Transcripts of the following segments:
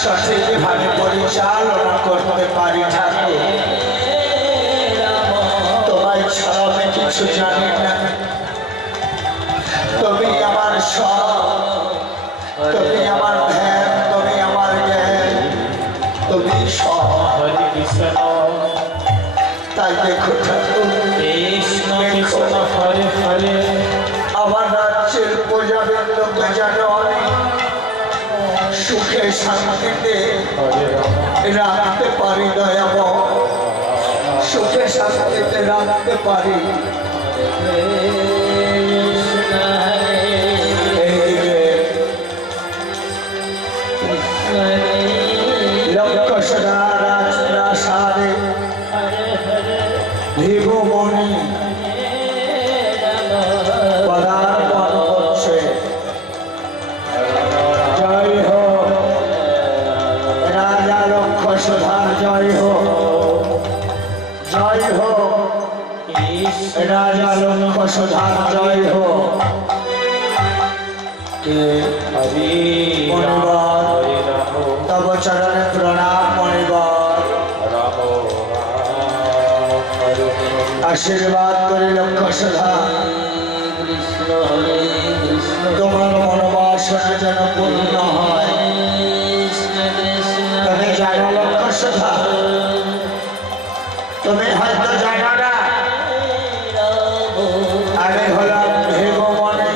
সঠিকভাবে পরিচালনা করতে পারি ঠাকুর। তোমায় ছাড়া আমি কিছু জানি না। তুমি আমার সব, তুমি আমার ধ্যান, তুমি আমার জ্ঞান, তুমি সব। তাই দেখো ঠাকুর, আমার রাজ্যের প্রজাবৃন্দকে যেন অনেক সুখে শান্তিতে রাখতে পারি দয়াময়, সুখে শান্তিতে রাখতে পারি। রাজপ্রাসাদে ভিভুমণি পদার্পণ করছে। জয় হো রাজা লক্ষ্মণসুধার, জয় হো, জয় হো রাজা লক্ষ্মণসুধার, জয় হো। তব চরণে প্রণাম মণিবর, আশীর্বাদ করি লক্ষ্মণসুধা। তোমার মনোবাসনা যেন পূর্ণ হয়। তুমি জানো লক্ষ্মণসুধা, তুমি হয়তো জানো না, আমি হলাম ভিভুমণি।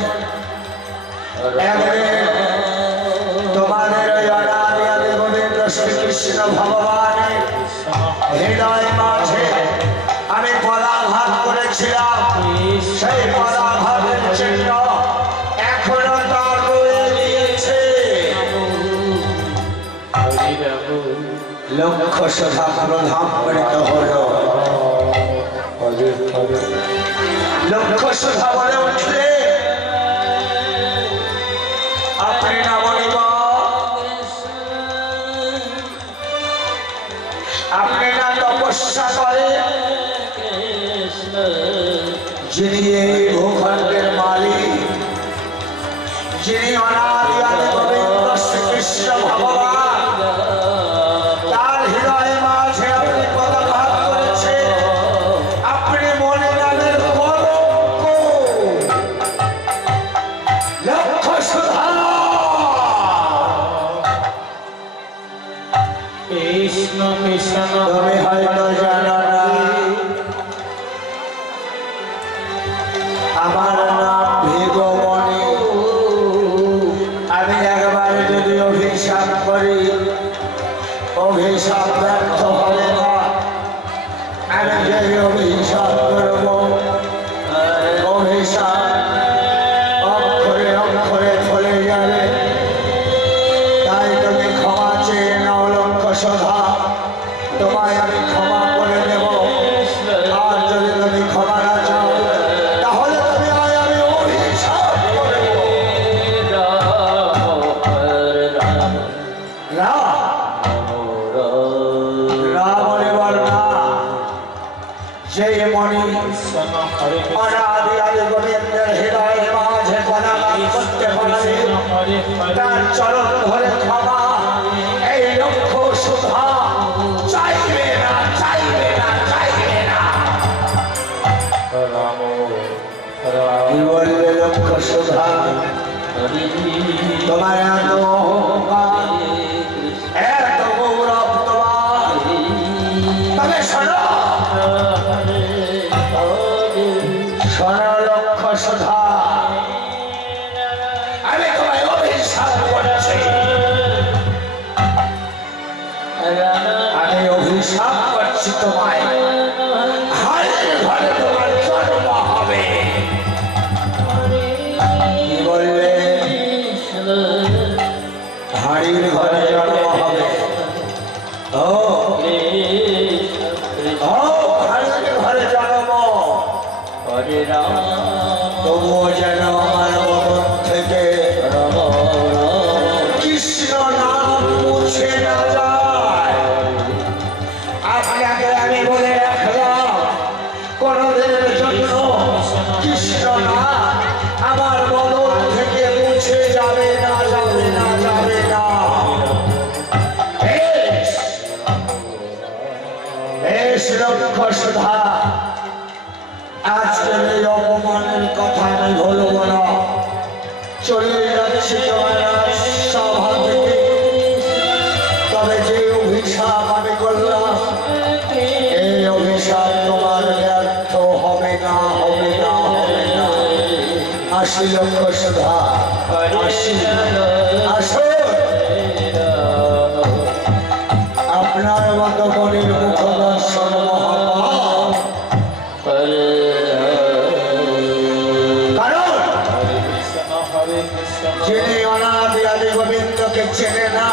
তোমাদের ওই অনাদি আদি গোবিন্দ শ্রীকৃষ্ণ ভগবানের হৃদয় মাঝে আমি পদাঘাত করেছিলাম। সেই পদাঘাতের চিহ্ন এখনো তার রয়ে গিয়েছে। লক্ষ্মণসুধা প্রধানমৃত হল। লক্ষ্মণসুধা বলে উঠলে, আপনি না বলিব, আপনি না তপস্যা করে, যিনি এই ভূখণ্ডের মালিক, যিনি অনাদি আদি গোবিন্দ শ্রীকৃষ্ণ ভগবান, তার হৃদয় মাঝে আপনি পদাঘাত করেছে। আপনি মনে নামের কলঙ্ক। লক্ষ্মণসুধা, কৃষ্ণ কৃষ্ণ, তুমি হয়তো জানো না, আমার নাম ভিভুমণি। আমি একবার যদি অভিশাপ করি, অভিশাপ ব্যর্থ হবে না। আমি যে অভিশাপ করব, অভিশাপ অক্ষরে অক্ষরে ফলে যাবে। তাই তুমি ক্ষমা চেয়ে নাও লক্ষ্মণসুধা, তোমায় আমি ক্ষমা করে দেব। আর যদি তুমি ক্ষমা না চাও, তাহলে তুমি আমি অভিশাপ করব। সেই মণি অনাদি আদি গোবিন্দের হৃদয় মাঝে পদাঘাত করতে পারে, তার চরণ ধরে ক্ষমা এই লক্ষ্মণসুধা চাইবে না, চাইবে না, চাইবে না। কি বললে লক্ষ্মণসুধা? তোমার এত অহংকার, এত গৌরব তোমার। তবে শোনো, শোনো লক্ষ্মণসুধা, আমি তোমায় অভিশাপ করছি। আমি অভিশাপ করছি তোমায়, হাড়ের ঘরে তোমার জন্ম হবে। কি বললে? হাড়ির ঘরে জন্ম হবে। ও হাড়ির ঘরে জন্ম, তবুও যেন আমার মন থেকে কৃষ্ণ নাম মুছে না যায়। আপনাকে আমি বলে রাখলাম, কোনদিনের জন্য কৃষ্ণ নাম আমার মন থেকে মুছে যাবে না, যাবে না, যাবে না। লক্ষ সুধা আসুন আপনার মতো মনির মুখ দর্শন মহাপাপ কারণ যিনি অনাদি আদি গোবিন্দকে চেনে না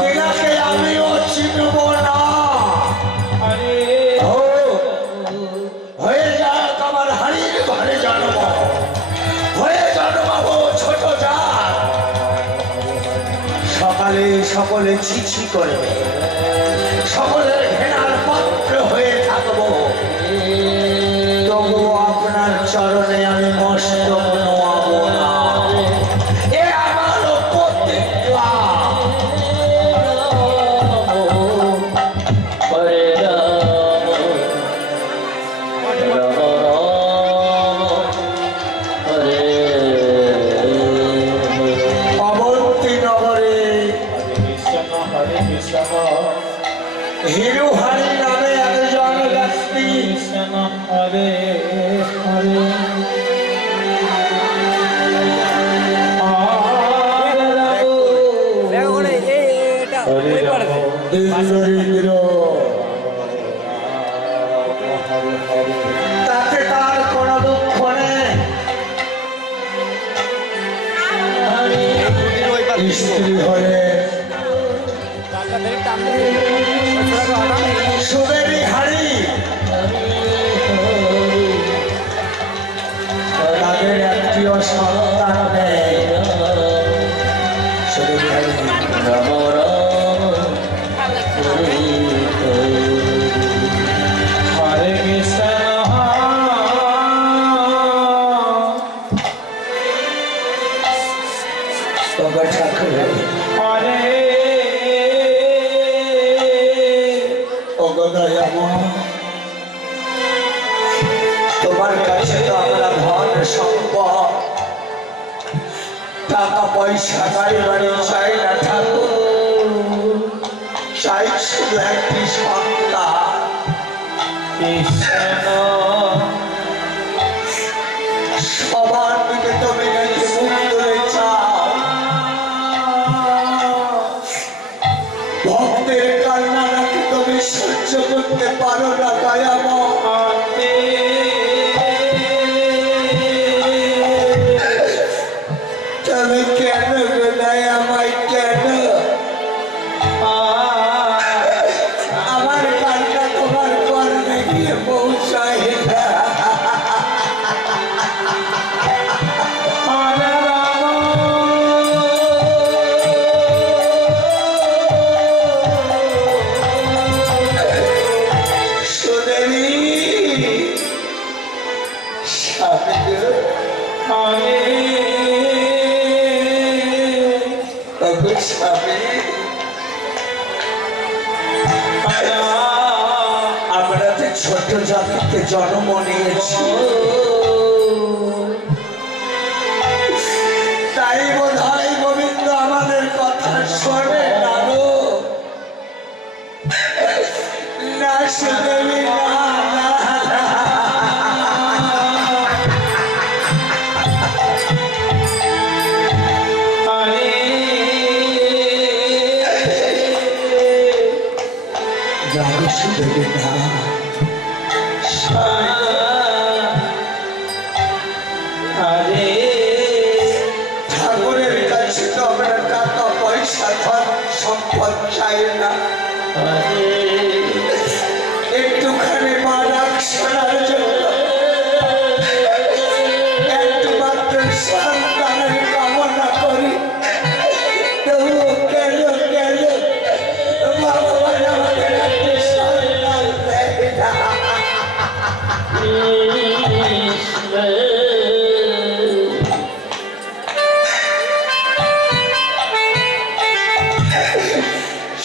তিনাকে আমিও চিনব না হয়ে যাক আমার হাড়ির ঘরে জন্ম হয়ে জন্মাবো ছোট জাত সকালে সকলে ছিছি করবে সকলের ঘেনার পাত্র হয়ে থাকবো তবুও আপনার চরণে আমি মস্তক নোয়াবো না এ আমার প্রতিজ্ঞা হিরুহারি নামে একজন ব্যক্তি তাতে তার কোন দুঃখ নেই স্ত্রী হলে সুদেবী হারি তাদের একটিও সন্তান নেই সুদেবী হারি হরে কৃষ্ণ ঠাকুর হরে তোমার কাছে তো আমরা ধন সম্পদ টাকা পয়সা গাড়ি বাড়ি চাই না ঠাকুর চাই শুধু একটি সন্তান সবার দিকে তুমি নাকি মুখ তুলে চাও ভক্তের কান্না নাকি তুমি সহ্য করতে পারো না দয়াময় তুমি কেন দয়াময় কেন আমার কান্না তোমার কর্মে গিয়ে পৌঁছায় না আমরা যে ছোট জাতিতে জন্ম নিয়েছি তাই বোধ হয় গোবিন্দ আমাদের কথা শোনে না না সুদেবী না ঠাকুরের কাছে তো আমরা টাকা পয়সা ধন সম্পদ চাই না একটুখানি মা ডাক শোনার জন্য একটু মাত্র সন্তানের কামনা করি তবুও কেন কেন ভগবান আমাদের একটি সন্তান দেয় না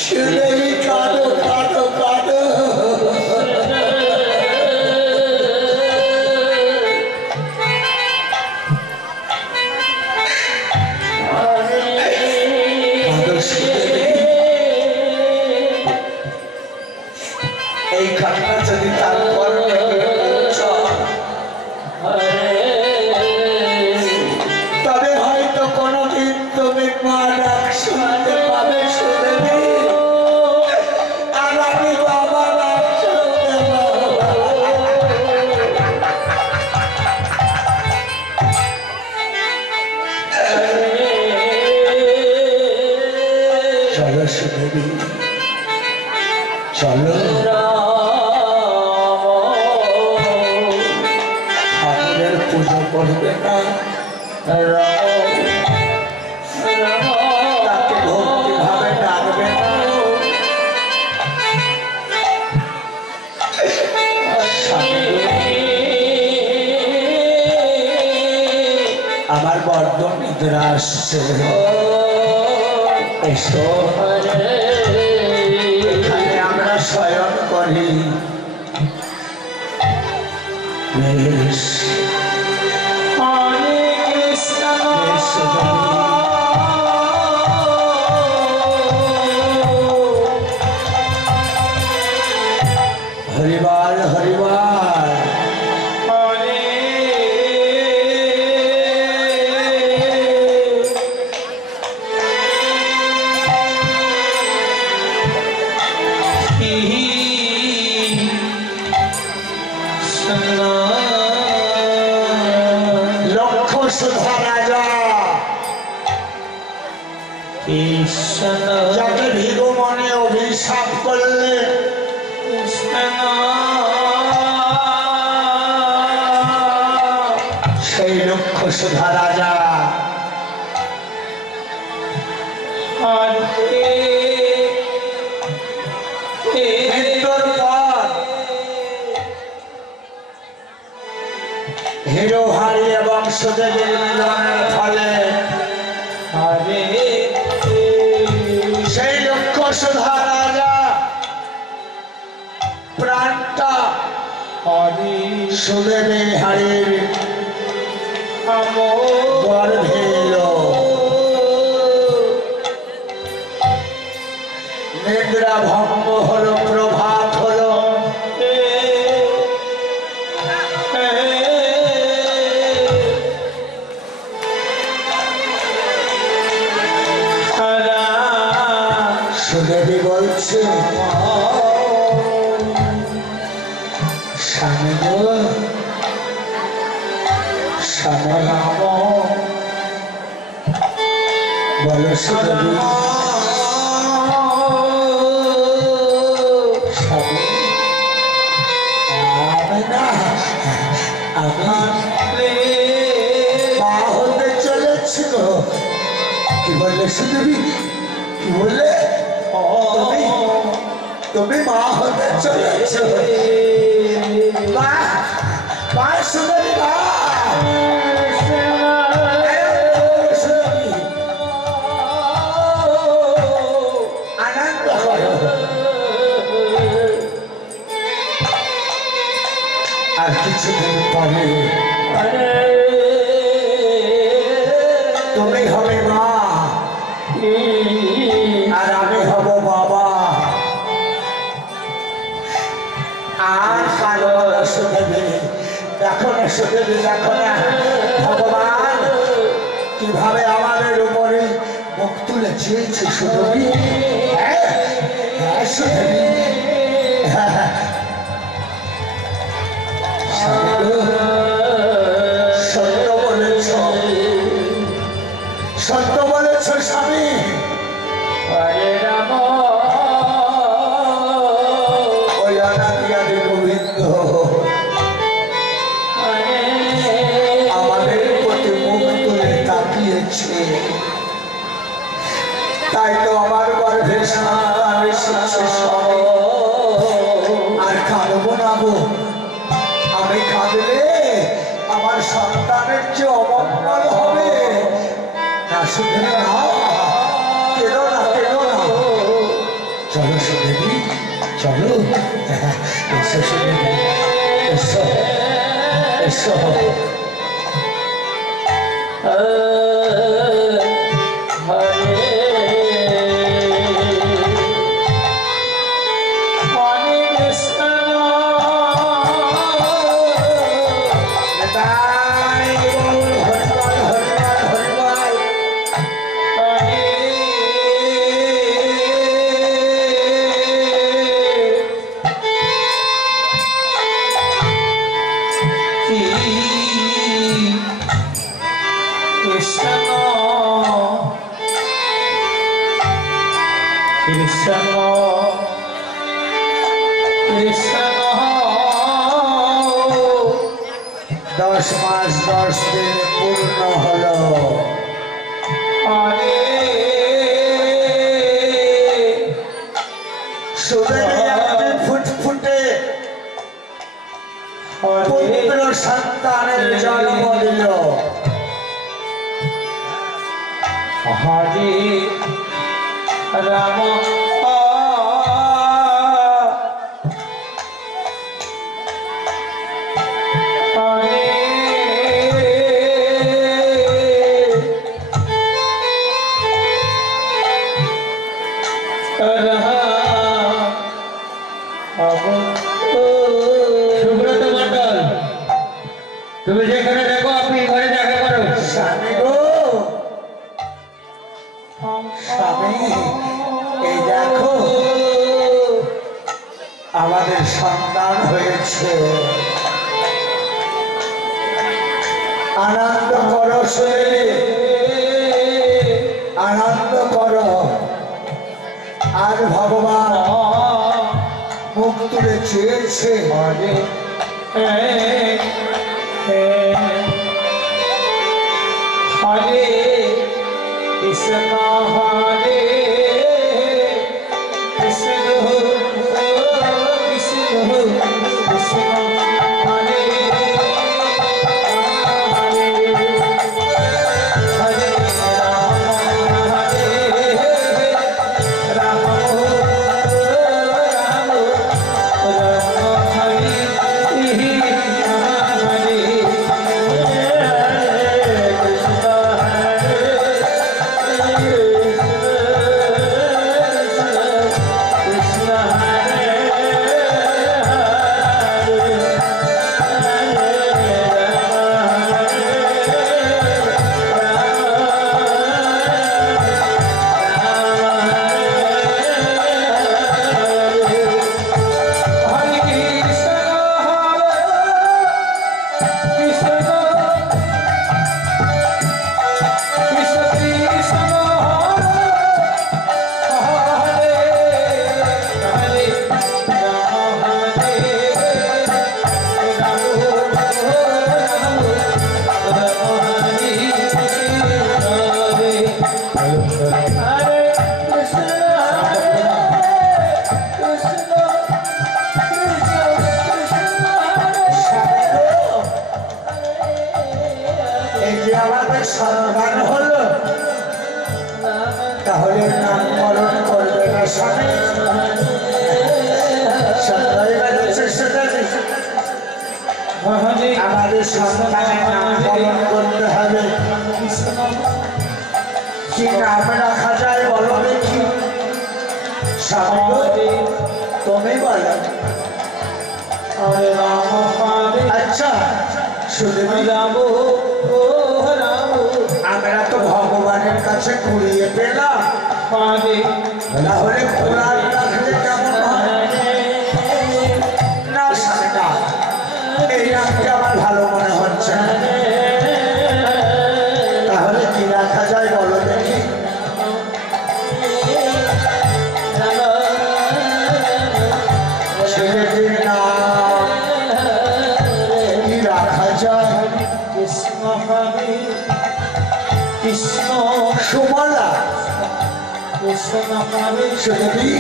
সুদেবী কাঁদো কাঁদো কাঁদো এই কান্না যদি তার কর্মে চলো সুদেবী চলো ঠাকুরের পুজো করবে না তাকে ভক্তি ভাবে ডাকবে না আমার বড্ড নিদ্রা আসছে এসো এখানে আমরা শয়ন করি বেশ হরিবাল হরিবাল সুধা রাজা যাকে ভিগু মনে অভিশাপ করলে সেই লক্ষ সুধা রাজা মৃত্যুর পর হিরো হারি এবং সুদেবীর মিলনের ফলে সেই লক্ষ সুধা রাজা প্রাণটা সুদেবী হারির গর্ভে এলো নিদ্রা ভঙ্গ হলো প্রভাত হলো সুদেবী বলছে স্বামী গো স্বামী রাম বলো সুদেবী স্বামী আমি না আমি মা হতে চলেছিল কি বললে সুদেবী কি বললে তুমি মা হতে চলেছ মা সুন্দরী মা আনন্দ আর কিছুদিন পরে তুমি হবে মা আর আমি হব বাবা আর কালো সুদেবী দেখো না সুদেবী দেখো না ভগবান কিভাবে আমাদের উপরে মুখ তুলে চেয়েছে সুদেবী সুদেবী সত্য বলেছ সত্য বলেছ স্বামী ওই অনাদিয়াদি গোবিন্দ আমাদের প্রতি মুখ তুলে তাকিয়েছে তাই তো আমার গর্ভে সন্তান এসেছে স্বামী আর কাঁদবো না গো আমি কাঁদলে আমার সন্তানের যে অমঙ্গল হবে না শুধু না কেনো না কেনো না চলো সুদেবী চলো এসো সুদেবী এসো এসো কৃষ্ণ কৃষ্ণ 10 মাস 10 দিন পূর্ণ হলো আরে সুদেবী একটি ফুটফুটে পুত্র সন্তানের জন্ম দিল হরে রাম সুব্রত মন্ডল তুমি যেখানে দেখো আপনি ঘরে দেখা করো স্বামী গো স্বামী এই দেখো আমাদের সন্তান হয়েছে আনন্দ করো শরীরে আনন্দ করো আর ভগবান মুখ তুলে চেয়েছে হরে হরে কৃষ্ণ হরে কৃষ্ণ কৃষ্ণ কৃষ্ণ হরে সন্তান হলো তাহলে নামকরণ করবে না স্বামী আমাদের সন্তানের নামকরণ করতে হবে কি নাম রাখা যায় বলো দেখি স্বামী তুমি বলো আচ্ছা সুদেবী রামু আমরা তো ভগবানের কাছে কুড়িয়ে পেলাম তাহলে কোরআন রাখলে কেমন হয় না স্বামীটা এই নামটি আমার ভালো মনে হচ্ছে তাহলে কি রাখা যায় বলো দেখি ছেলেটির নাম কি রাখা যায় কৃষ্ণ সুমলা সুদেবী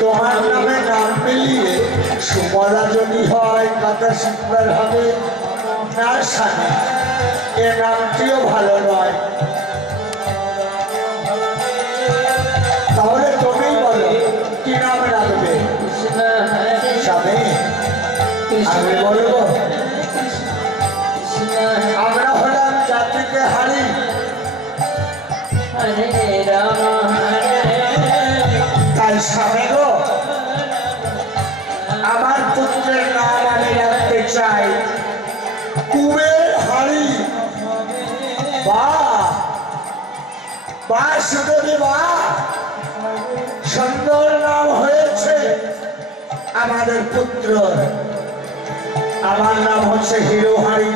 তোমার নামে নাম মিলিয়ে সুমলা যদি হয় কথা শিখবার হবে না স্বামী এ নামটিও ভালো নয় তাহলে তুমি বলো কি নাম রাখবে স্বামী আমি বলবো আমরা হলাম জাতিকে হারি তাই স্বামী গো আমার পুত্রের নাম আমি রাখতে চাই কুবের হারি বা সুদেবী বা সুন্দর নাম হয়েছে আমাদের পুত্র আমার নাম হচ্ছে হিরো হারি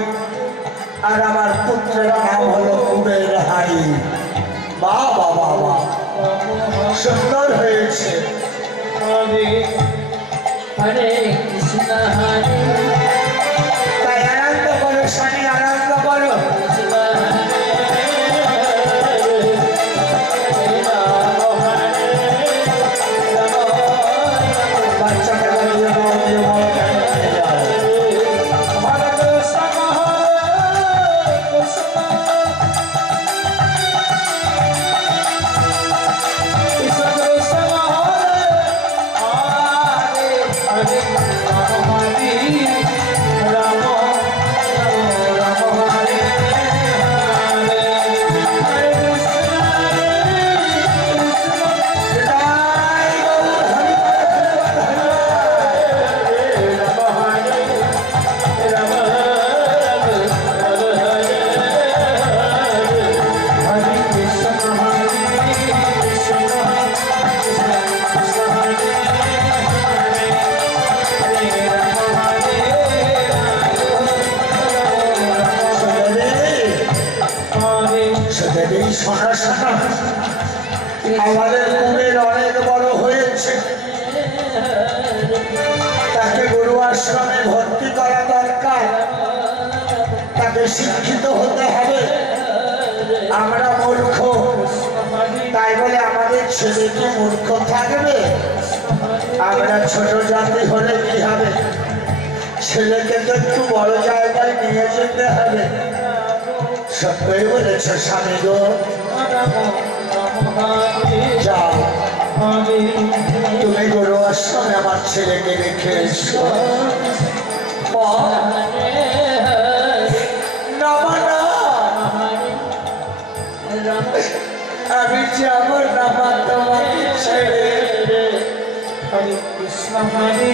আর আমার পুত্রের নাম হলো কুবের হারি বা বাবা বা সুন্দর হয়েছে। হরে কৃষ্ণ হরে তাই আনন্দ করো স্বামী, আনন্দ করো। বাচ্চাকে আমাদের কুবের অনেক বড় হয়েছে, তাকে গুরু আশ্রমে ভর্তি করা দরকার, তাকে শিক্ষিত হতে হবে। আমরা মূর্খ, তাই বলে আমাদের ছেলে কি মূর্খ থাকবে? আমরা ছোট জাতি হলে কি হবে? ছেলেকে তো একটু বড় জায়গায় নিয়ে যেতে হবে। সত্যই বলেছ স্বামী গো। যাও, তুমি গুরু আশ্রমে আমার ছেলেকে রেখে এসো। আমি যে আমার নামা তোমাকে ছেড়ে হরে কৃষ্ণ হরে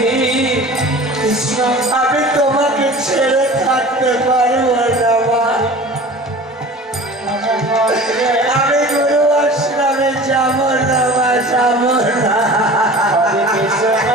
কৃষ্ণ আমি তোমাকে ছেড়ে থাকতে পারবো না মা। আমি গুরু আশ্রমে যাবো না মা, যাবো না। হরে কৃষ্ণ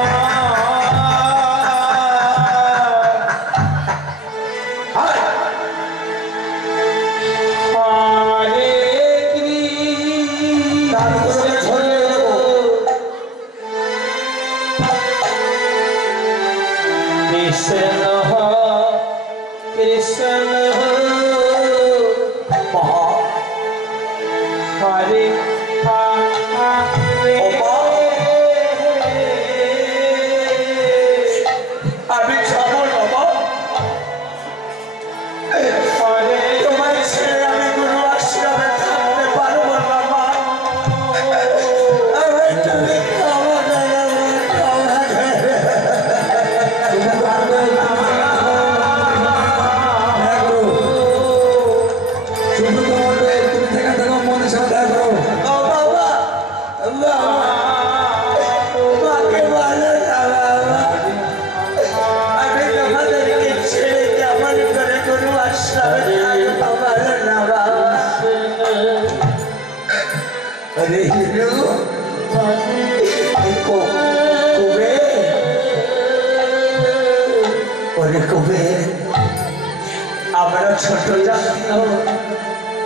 আমরা ছোট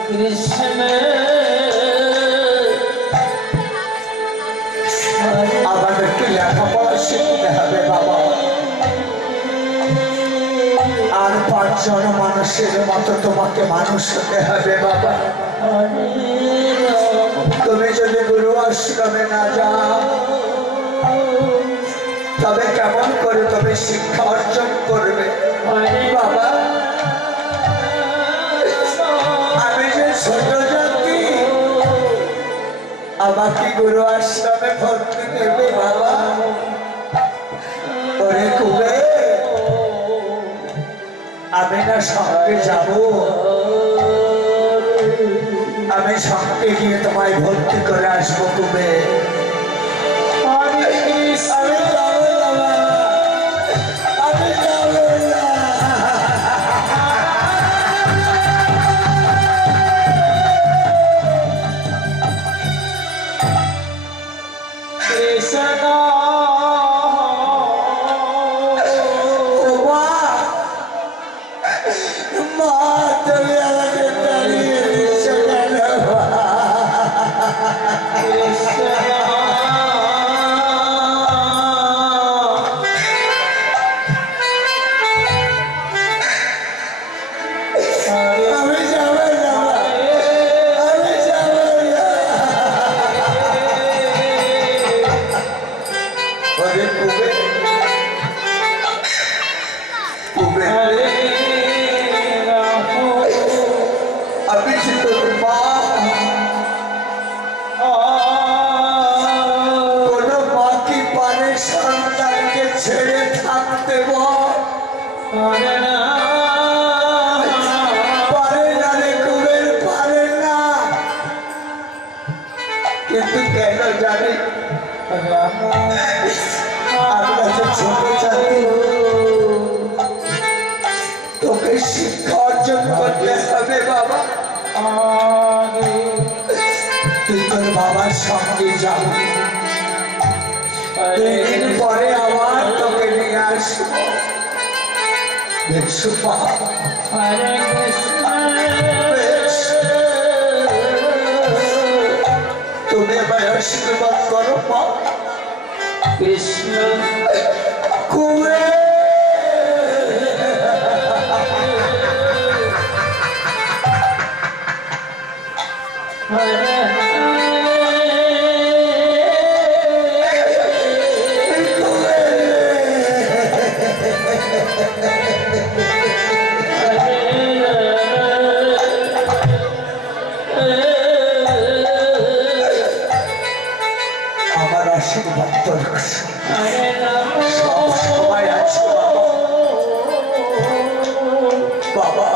কৃষ্ণ আমাদের একটু লেখাপড়া শিখতে হবে বাবা। আর 5 জন মানুষের মতো তোমাকে মানুষ হতে হবে বাবা। তুমি যদি গুরু আশ্রমে না যাও তবে কেমন করে তুমি শিক্ষা অর্জন করবে বাবা? আমি যে ছোট জাতি, আমাকে গুরু আশ্রমে ভর্তি দেবে বাবা? ওরে কুবে, আমি না সঙ্গে যাব? আমি সঙ্গে গিয়ে তোমায় ভর্তি করে আসবো কুবে। আমি যাবো না বাবা, আমি যাবো না। Krishna আরে কুবে কুবে হরে রাম আমি যে তোর মা কোনো মা কি পারে সন্তানকে ছেড়ে থাকতে বল হরে পারে না রে কুবের পারে না কিন্তু কেন জানি আমরা যে ছোট জাতি তোকে শিক্ষা অর্জন করতে হবে বাবা তুই তোর বাবার সঙ্গে যাবি দুদিন পরে আবার তোকে নিয়ে আসবো দেখছো বাবা হরে কৃষ্ণ বেশ, তুমি আমায় আশীর্বাদ করো মা কৃষ্ণ কুবে হরে আমার আশীর্বাদ তোর হরে রাম সব সময় আছে বাবা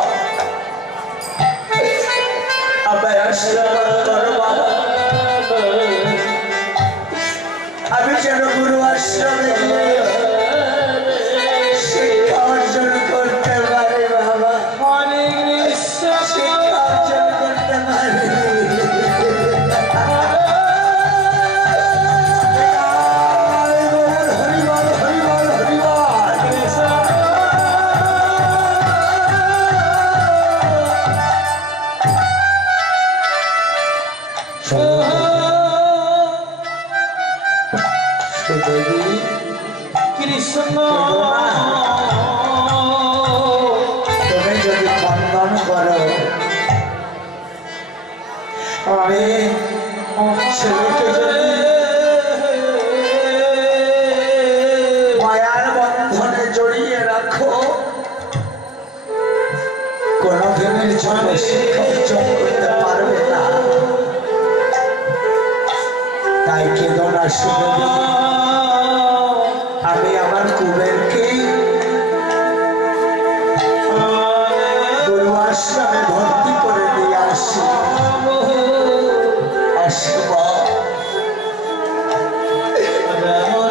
আমায় আশীর্বাদ করো বাবা আমি যেন গুরু আশ্রমে গিয়ে শিক্ষা অর্জন করতে পারি বাবা হরে কৃষ্ণ শিক্ষা অর্জন করতে পারি হরিবল হরিবল হরিবল সুদেবী কৃষ্ণ তুমি যদি খণ্ডন করো আমি ছেলেকে যদি মায়ার বন্ধনে জড়িয়ে রাখো কোনদিনের জন্য শিক্ষা অর্জন করতে পারবে না তাই কেঁদো না সুদেবী আমি আমার কুবেরকে গুরু আশ্রমে ভর্তি করে দিয়ে আসি আসব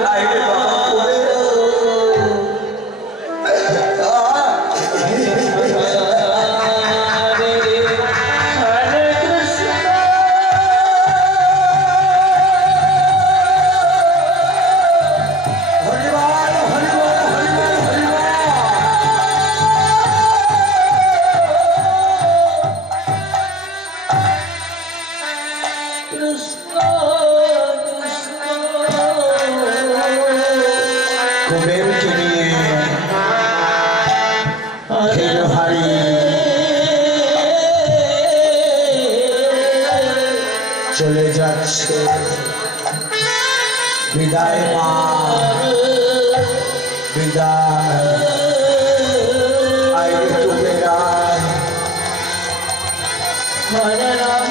আইরে বাবা কুবের। হরে কৃষ্ণ হরিবল হরিবল হরিবল হরিবল কৃষ্ণ কৃষ্ণ কুবেরকে নিয়ে খেলহারি চলে যাচ্ছে বিদায় মা বিদায় আইরে কুবেরায় হরে রাম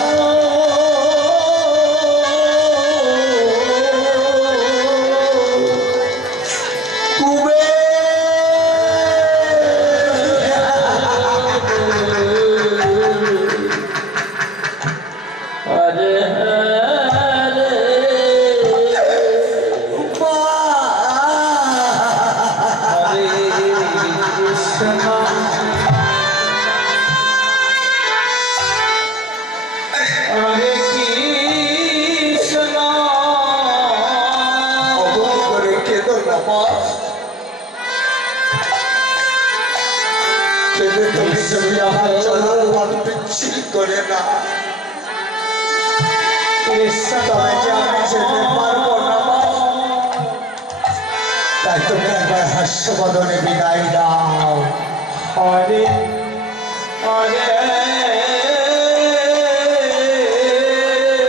হরে হরে হরে কৃষ্ণ হরে কৃষ্ণ অবল করে কেঁদো না মা কেঁদে তুমি যদি আমার চলার পথ বিচ্ছিন্ন করে না কৃষ্ণ তবে যে আমি যেতে পারবো না মা তাই তুমি একবার হাস্যবদনে বিদায় দাও হরে হরে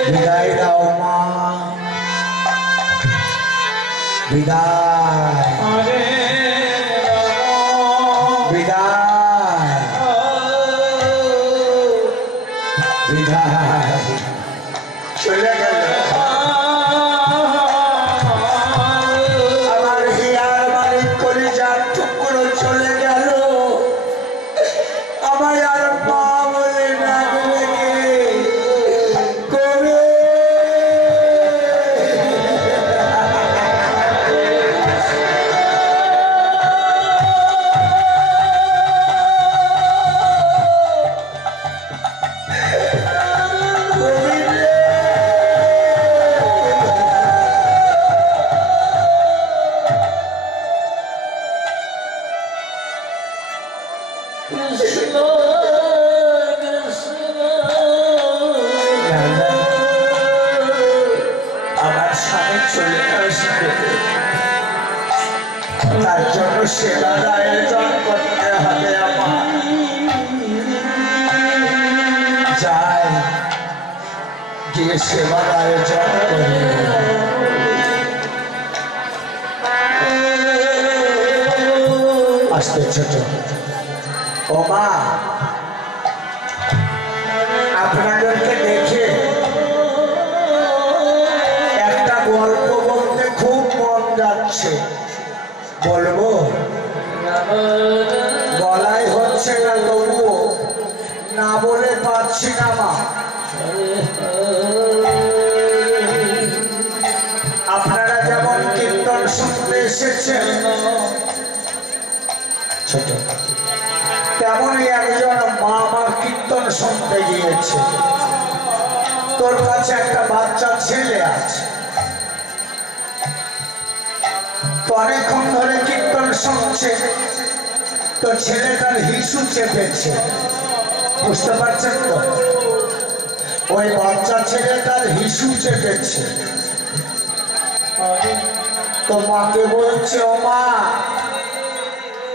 বিদায় দাও মা বিদায় হরে বিদায় বিদায় চলে গেল আমার হিয়ার মালিক কলিজার টুকরো চলে গেল আমার আর মা বলে ডাকবে কে করে আমার স্বামী চলে আসবে তার জন্য সেবার আয়োজন করতে হবে আমার যাই গিয়ে সেবার আয়োজন করে আসতে ছোট ও মা আপনাদেরকে দেখে একটা গল্প বলতে খুব মন যাচ্ছে বলবো বলাই হচ্ছে না তবুও না বলে পারছি না মা আপনারা যেমন কীর্তন শুনতে এসেছেন ছোট তেমনই একজন মা আমার কীর্তন শুনতে গিয়েছে তোর কাছে একটা বাচ্চা ছেলে আছে তো অনেকক্ষণ ধরে কীর্তন শুনছে তো ছেলেটার হিসু চেপেছে বুঝতে পারছেন তো ওই বাচ্চা ছেলেটার হিসু চেপেছে তো মাকে বলছে ও মা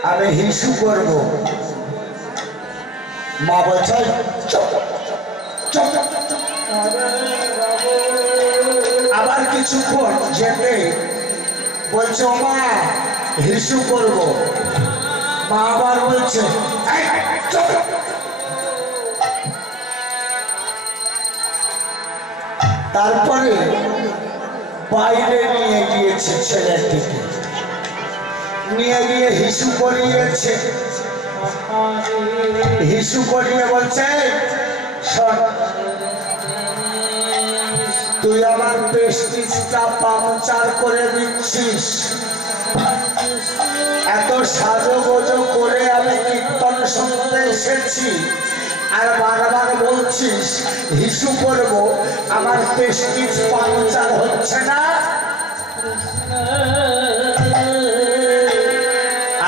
আমি হিসু করব মা বলছে চুপ চুপ আবার কিছুক্ষণ যেতে বলছে ও মা হিসু করব মা আবার বলছে এই, চুপ। তারপরে বাইরে নিয়ে গিয়েছে ছেলেটিকে নিয়ে গিয়ে হিসু করিয়েছে হিসু করিয়ে বলছে শোন তুই আমার প্রেস্টিজটা পাংচার করে দিচ্ছিস এত সাজগোজ করে আমি কীর্তন শুনতে এসেছি আর বারবার বলছিস হিসু করব আমার প্রেস্টিজ পাংচার হচ্ছে না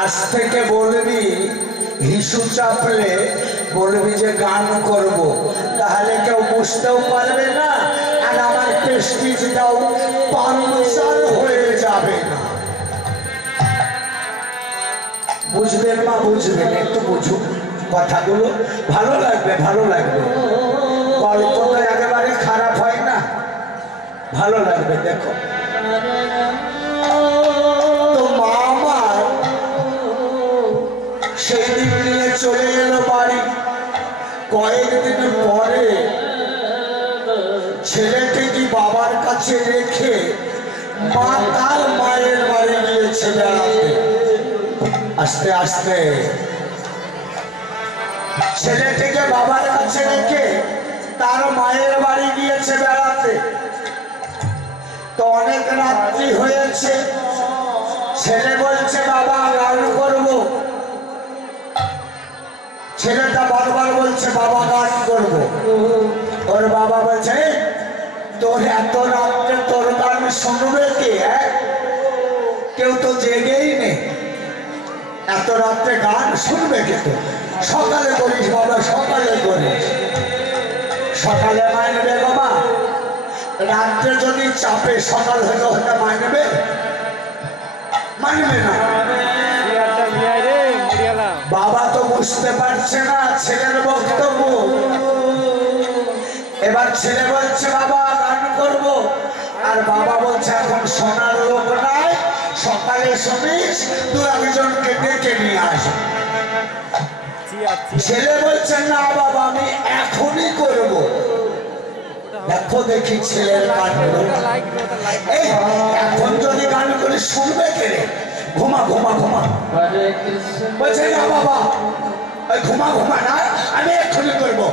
আজ থেকে বলবি হিসু চাপলে বলবি যে গান করব তাহলে কেউ বুঝতেও পারবে না আর আমার প্রেস্টিজটাও পাংচার হয়ে যাবে না বুঝবেন মা বুঝবেন একটু বুঝুন কথাগুলো ভালো লাগবে গল্পটা একেবারে খারাপ হয় না ভালো লাগবে দেখো তো মা আমার সেই দিন নিয়ে চলে এলো বাড়ি কয়েকদিন পরে ছেলেটিকে বাবার কাছে রেখে মা তার মায়ের বাড়ি গিয়েছে বেড়াতে আস্তে আস্তে ছেলেটিকে বাবার কাছে রেখে তার মায়ের বাড়ি গিয়েছে বেড়াতে তো অনেক রাত্রি হয়েছে ছেলে বলছে বাবা গান করব ছেলেটা বারবার বলছে বাবা গান করব ওর বাবা বলছে তোর এত রাত্রে তোর গান শুনবে কে কেউ তো জেগেই নেই এত রাত্রে গান শুনবে কিন্তু সকালে করিস বাবা সকালে করিস সকালে মানবে বাবা রাত্রে যদি চাপে সকাল হতে হতে মানবে না বাবা তো বুঝতে পারছে না ছেলের বক্তব্য এবার ছেলে বলছে বাবা গান করব আর বাবা বলছে এখন শোনার লোক নাই কানে শুনিস, দু একজনকে ডেকে নিয়ে আস। ছেলে বলছে না বাবা আমি এখনই করব। দেখো দেখি ছেলের কান, এই এখন যদি গান করে শুনবে কে রে? ঘুমা ঘুমা ঘুমা। বলছে না বাবা ওই ঘুমা ঘুমা না, আমি এক্ষুনি করবো।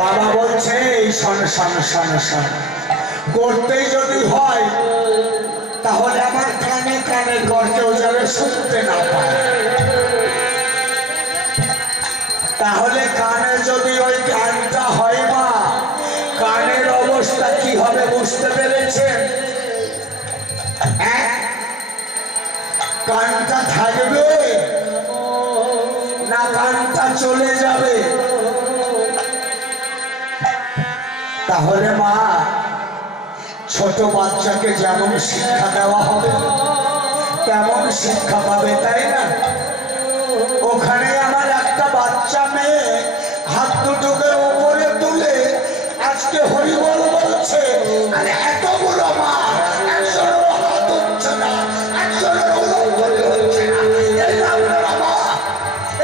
বাবা বলছে এই শোন শোন শোন শোন, করতেই যদি হয় তাহলে আমার কানে কানে গর্তেও যাবে, শুনতে না পায়। তাহলে কানে যদি ওই গানটা হয় মা, কানের অবস্থা কি হবে বুঝতে পেরেছেন? কানটা থাকবে না কানটা চলে যাবে? তাহলে মা ছোট বাচ্চাকে যেমন শিক্ষা দেওয়া হবে তেমন শিক্ষা পাবে, তাই না? ওখানে আমার একটা বাচ্চা মেয়ে হাত দুটোকে উপরে তুলে আজকে হরিবল বলছে, আরে এত বড় মা একজনের হাত উঠছে না, একজনের উলঙ্ঘনী হচ্ছে না। এই আপনারা মা,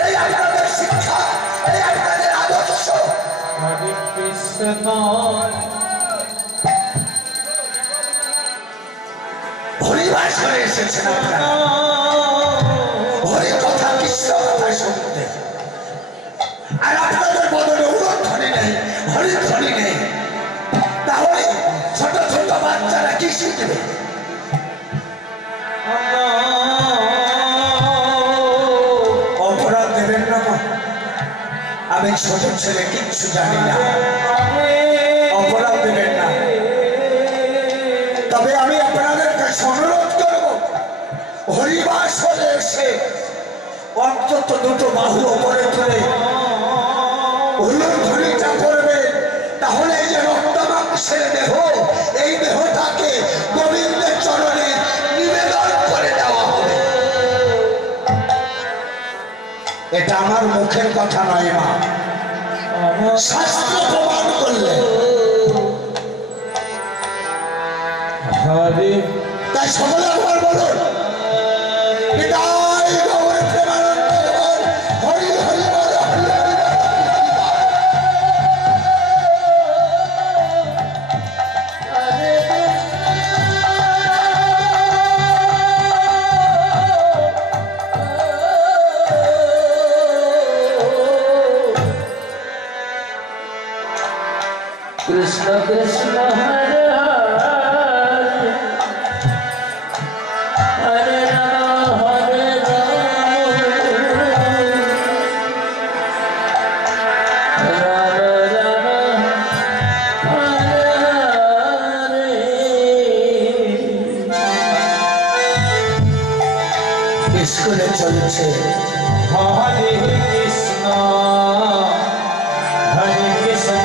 এই আপনাদের শিক্ষা, এই আপনাদের আদর্শ। হরে কৃষ্ণ হরিবাস করে এসেছেন আপনারা, হরি কথা কৃষ্ণ কথা শুনতে, আর আপনাদের বদলে উলঙ্ঘনী নেই, হরিধ্বনি নেই। তাহলে ছোট ছোট বাচ্চারা কি শিখবে? অপরাধ দেবেন না মা, আমি ছোট ছেলে কিচ্ছু জানি না, অপরাধ দেবেন না। তবে আমি আপনাদের কাছে অনুরোধ করব, হরিবাস হলে এসে অন্তত দুটো বাহু ওপরে তুলে হুলুধ্বনিটা করবে, তাহলে এই যে রক্ত মাংসের দেহ, এই দেহটাকে গোবিন্দের চরণে নিবেদন করে দেওয়া হবে। এটা আমার মুখের কথা নয় মা, শাস্ত্র প্রমাণ করলে। হরে তাই সকলে একবার বলুন নিতাই গৌর প্রেমানন্দ হরি হরি বল, হরি হরি বল। কৃষ্ণ কৃষ্ণ হরে হরে রাম হরে রাম হরে হরে। স্কুলে চলছে হরে কৃষ্ণ হরে কৃষ্ণ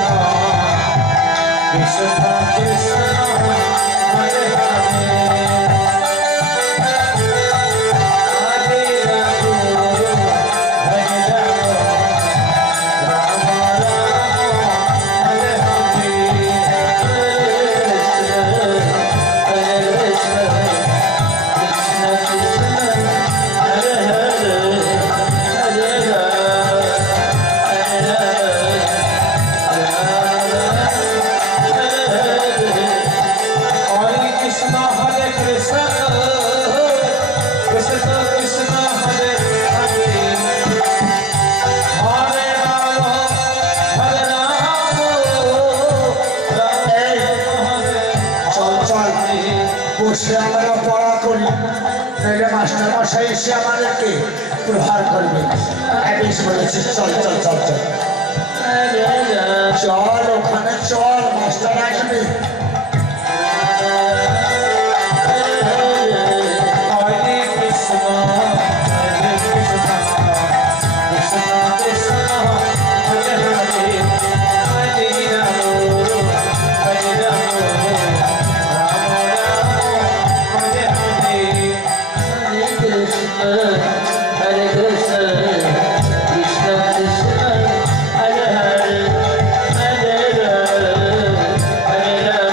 কৃষ্ণ কৃষ্ণ হরে হরে হরে রাম হরে রাম রাম রাম হরে হরে হরে কৃষ্ণ কৃষ্ণ কৃষ্ণ হরে হরে হরে রাম হরে हरे कृष्ण हरे कृष्ण कृष्ण कृष्ण हरे हरे हरे राम हरे চল চল বসে আমরা পড়া করি, তাহলে মাস্টার মশাই এসে আমাদেরকে প্রহার করবে। বেশ বলেছি, চল চল চল চল চল, ওখানে চল, মাস্টার আসবে। हरे कृष्ण हरे कृष्ण कृष्ण कृष्ण हरे हरे हरे राम हरे राम राम राम हरे हरे हरे कृष्ण कृष्ण कृष्ण हरे हरे हरे राम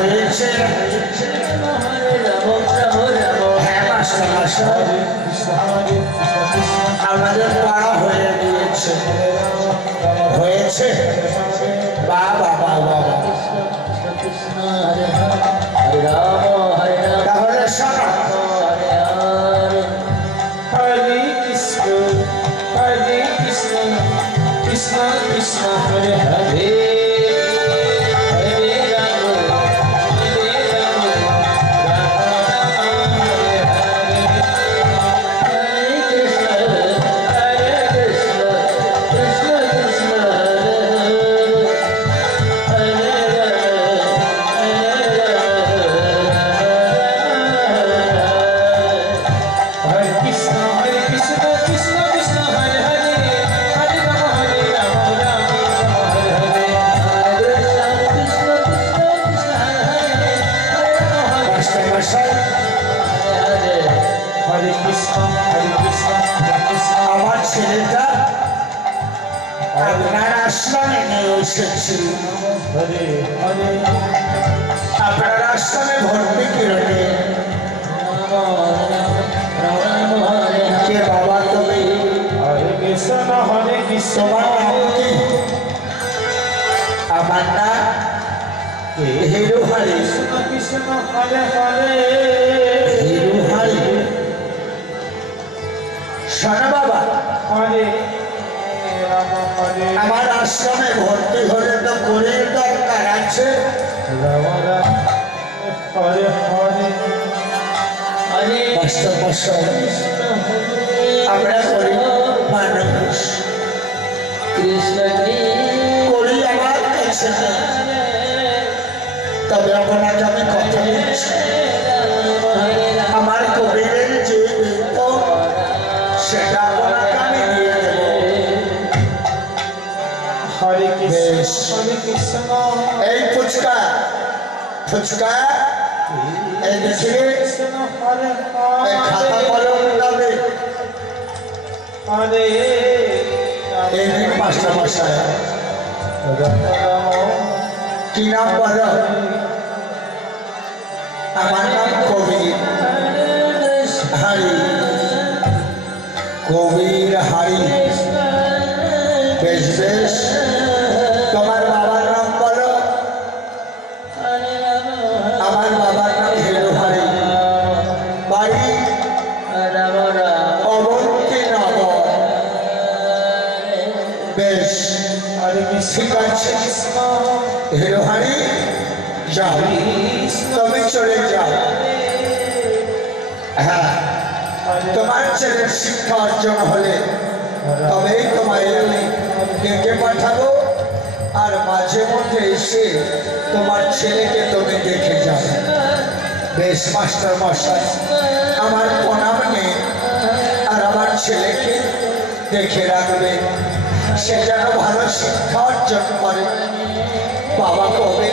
হয়েছে হ্যাঁ মাস্টার মাস্টার আমাদের পাড়া হয়ে গিয়েছে হয়েছে বাবা বাবা তাহলে শোনো Hare Krishna, Hare Krishna, Krishna Krishna, Hare Hare, Hare Rama, Hare Rama, Rama Rama, Hare Hare, Hare Krishna, Hare Krishna, Krishna Krishna, Hare Hare, Hare Rama, Hare Krishna, Hare Krishna, Krishna Krishna, Hare Hare, Hare Rama, Hare Rama, Rama Rama, Hare Hare, Hare Krishna, Krishna Krishna, Hare Hare, Hare Rama, Hare master মশাই Hare, Hare Krishna, Hare Krishna, Hare Krishna, আমার ছেলেটা আপনার আশ্রমে নিয়ে এসেছি Hare Hare, আপনার আশ্রমে ভর্তি কিরণে কে বাবা তুমি Hare Krishna, Hare Krishna, তোমার নাম কি আমার নাম হিরুহারি Krishna Krishna, Hare Hare, হিরুহারি শোনো বাবা Hare Rama, Hare আমার আশ্রমে ভর্তি হলে তো গরিব দরকার আছে Rama Rama, Hare Hare, Hare master মশাই Krishna, আমরা গরিব মানুষ Krishna করি আমার কাছে নেই। তবে আপনাকে আমি কথা বলছি আমার কবিরের যে বেতন সেটা আপনাকে আমি দিয়ে দেবো Hare Krishna, বেশ। Hare Krishna, এই ফুচকা ফুচকা এই দেখি Krishna, Hare এই খাতা Hare, কলম যাবে Hare এই দিন মাস্টার মশাই Rama, কি নাম বলো আমার নাম কবির হারি কবির হারি বেশ বেশ তোমার বাবার নাম বলো আমার বাবার নাম হিরুহারি বাড়ি অবন্তীনগর বেশ Hare ঠিক আছে Krishna, হিরুহারি যাও তুমি চলে যাও হ্যাঁ তোমার ছেলের শিক্ষা অর্জন হলে তবেই তোমায় আমি ডেকে পাঠাবো আর মাঝে মধ্যে এসে তোমার ছেলেকে তুমি দেখে যাবে বেশ মাস্টার মশাই আমার প্রণাম নেই আর আমার ছেলেকে দেখে রাখবে সে যেন ভালো শিক্ষা অর্জন করে বাবা কবে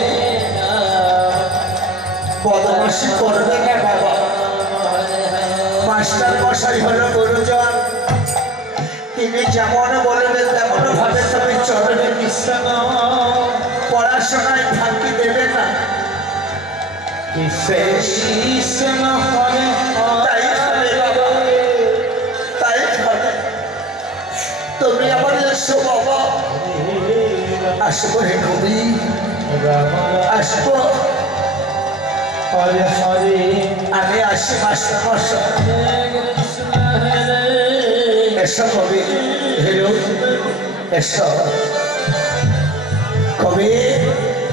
বদমাসি করবে না বাবা মাস্টার মশাই হলো গুরুজন তিনি যেমন বলবে তেমন ভাবে তুমি চলবে Krishna, পড়াশোনায় ফাঁকি দেবে না Krishna, Hare তাই হবে বাবা তাই হবে তুমি আমার এসো বাবা আসবো হে কবি Rama, আসবো Hare Hare, আমি আসি মাস্টার মশাই Krishna, Hare, এসো কবি হিরো এসো কবি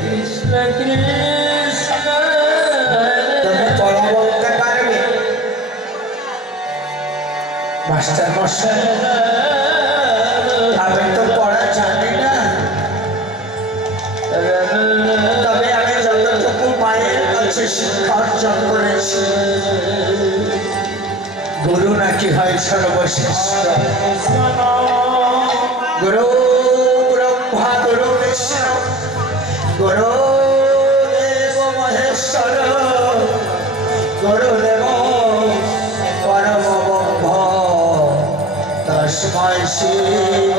Krishna Krishna, তুমি পড়া বলতে পারবে মাস্টার মশাই আমি তো পড়া জানি না তবে আমি যতটুকু মায়ের কাছে শিক্ষা অর্জন করেছি গুরু নাকি হয় সর্বশ্রেষ্ঠ গুরু ব্রহ্মা গুরু বিষ্ণু গুরু দেব মহেশ্বর গুরুদেব পরম ব্রহ্ম তস্मै শ্রী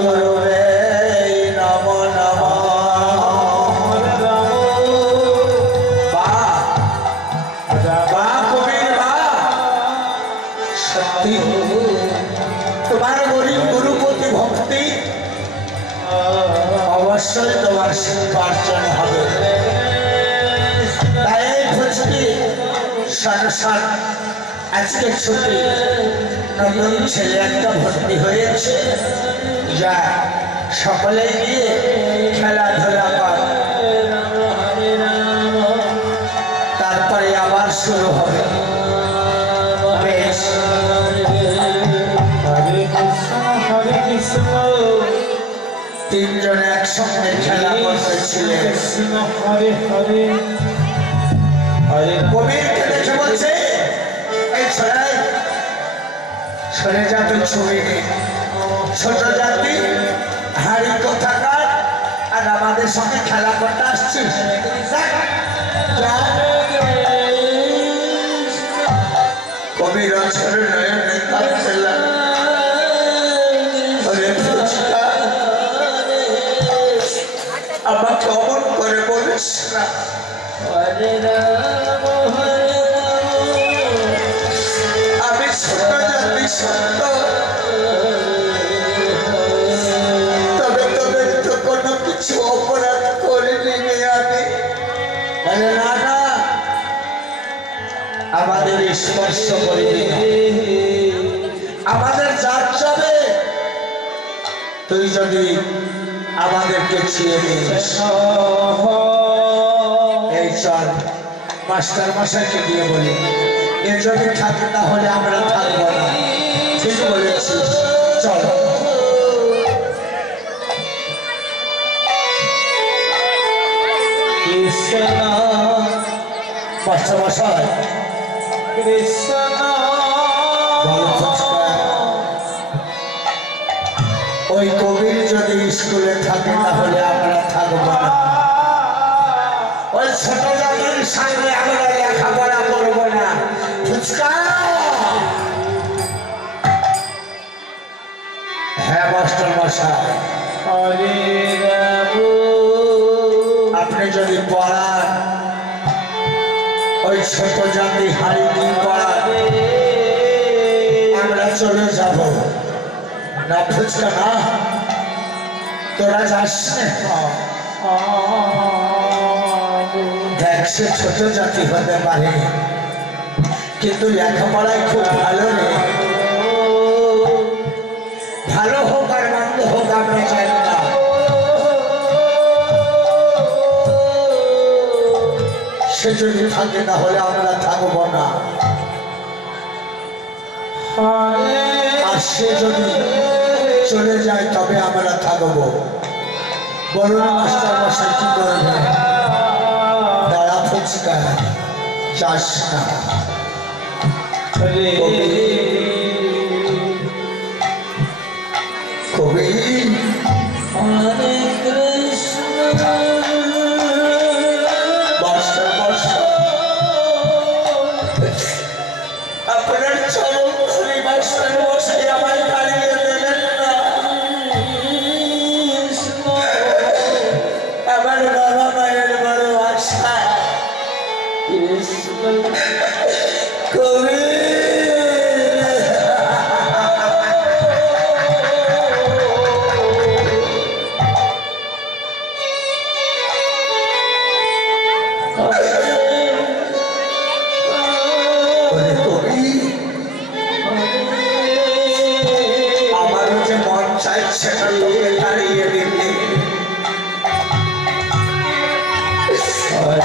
গুরুবে নমো নমঃ। বাহ সান আজকে ছুটি নতুন ছেলে একটা ভর্তি হয়েছে যা সকলে গিয়ে খেলাধুলা কর তারপরে আবার শুরু হবে বেশ হরে কৃষ্ণ তিনজন একসঙ্গে খেলা করতেছিলেন কৃষ্ণ হরে হরে হরে কবিরকে দেখে বলছে এই ছড়াই সরে যা তুই ছবি নে ছোট জাতি হাড়ি কোথাকার আর আমাদের সঙ্গে খেলা করতে আসছিস যা। কবির অঞ্চলে নয়নে কাঁদছিলেন আমাকে অমন করে বলিস না আমি ছোট জাতি সত্য তবে তোদের তো কোনো কিছু অপরাধ করিনি আমি বলে না না আমাদের স্পর্শ করিনি আমাদের জাত যাবে তুই যদি আমাদেরকে ছিঁড়ে দিস এই চল মাস্টার মশাইকে দিয়ে বলি এ যদি থাকে তাহলে আমরা থাকবো না ঠিক বলেছিস চল কৃষ্ণ মাস্টার মশাই কৃষ্ণ ওই কবির যদি স্কুলে থাকে তাহলে আমরা থাকবো না ওই ছোট জাতির সামনে আমরা লেখাপড়া করবো না ফুচকা হ্যাঁ মাস্টার মশাই হরে রাম আপনি যদি পড়ান ওই ছোট জাতি হাড়ি দিয়ে পড়ান আমরা চলে যাব না ফুচকা না তোরা যাস না দেখ সে ছোট জাতি হতে পারে কিন্তু লেখাপড়ায় খুব ভালো রে ভালো হোক আর মন্দ হোক আমরা চাই না সে যদি থাকে তাহলে আমরা থাকবো না আর সে যদি চলে যায় তবে আমরা থাকবো বলুন মাস্টার মশাই কি করবে দাঁড়া ফুচকা চাস না হরে কবি হরে কৃষ্ণ মাস্টার মশাই আপনার চরম শ্রী মাস্টার মশাই আমায় তাড়িয়ে দেবেন না আমার বাবা মায়ের বড় আশা কবি ওরে কবি আমারও যে মন চাইছে না তোকে তাড়িয়ে দিতে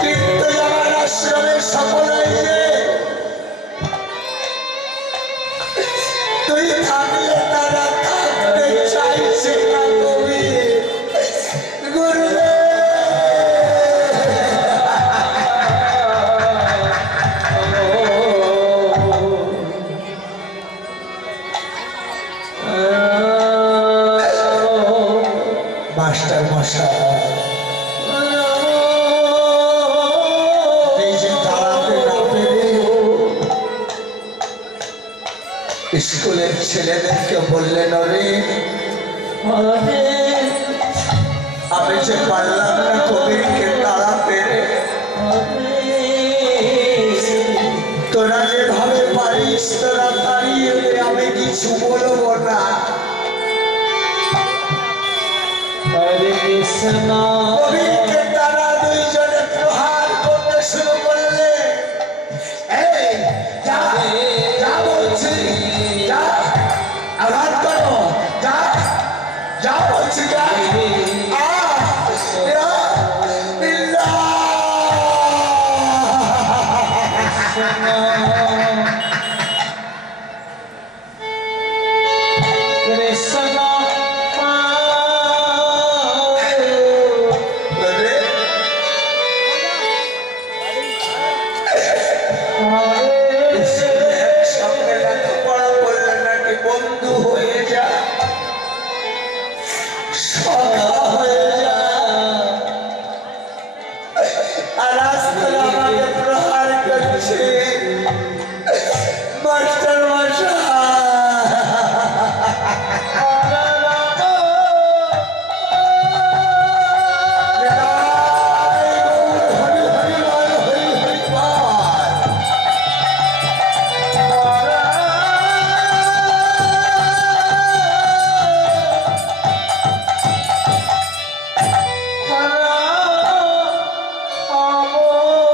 কিন্তু আমার আশ্রমের সকলেই যে তুই থাকলে তারা থাকতে চাইছে না কবি গুরুদেব মাস্টার মশাই নিজে দাঁড়াতে না পেরে স্কুলের ছেলেদেরকে বললেন রে আমি যে পারলাম না কবিরকে তাড়াতে তোরা যেভাবে পারিস তোরা তাড়িয়ে দে আমি কিছু বলবো না হরে কৃষ্ণ কবিরকে তারা দুইজনে প্রহার করতে শুরু করলে এই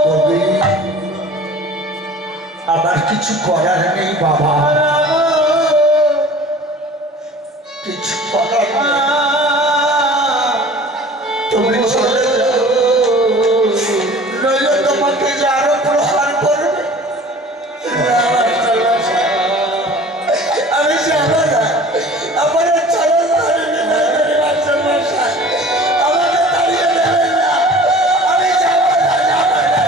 কবি আমার কিছু করার নেই বাবা, কিছু করার নেই। তুমি চলে যাও, নইলে তোমাকে যে আরো প্রহার করবে। আমি যাবো না, আমার চরণ ধরে বিদায় করে বাচ্চার বাসায় আমাকে তাড়িয়ে দেবেন না। আমি যাবো না, যাবো না,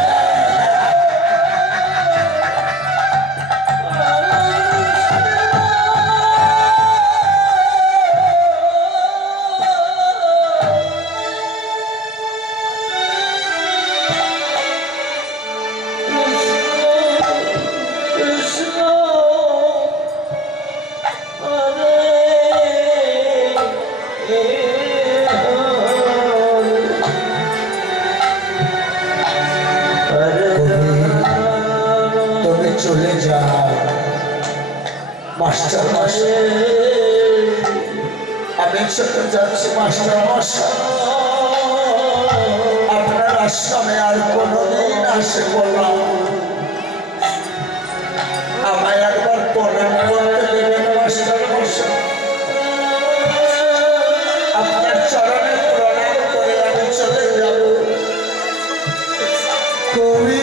তুমি চলে যাও মাস্টার মশাই, আমি চলে যাচ্ছি মাস্টার মশাই। আপনার আশ্রমে আর কোনোদিন আসে বললাম, আমায় একবার প্রণাম করতে দেবেন মাস্টার মশাই। আপনার চরণে প্রণাম করে আমি চলে যাব। কবি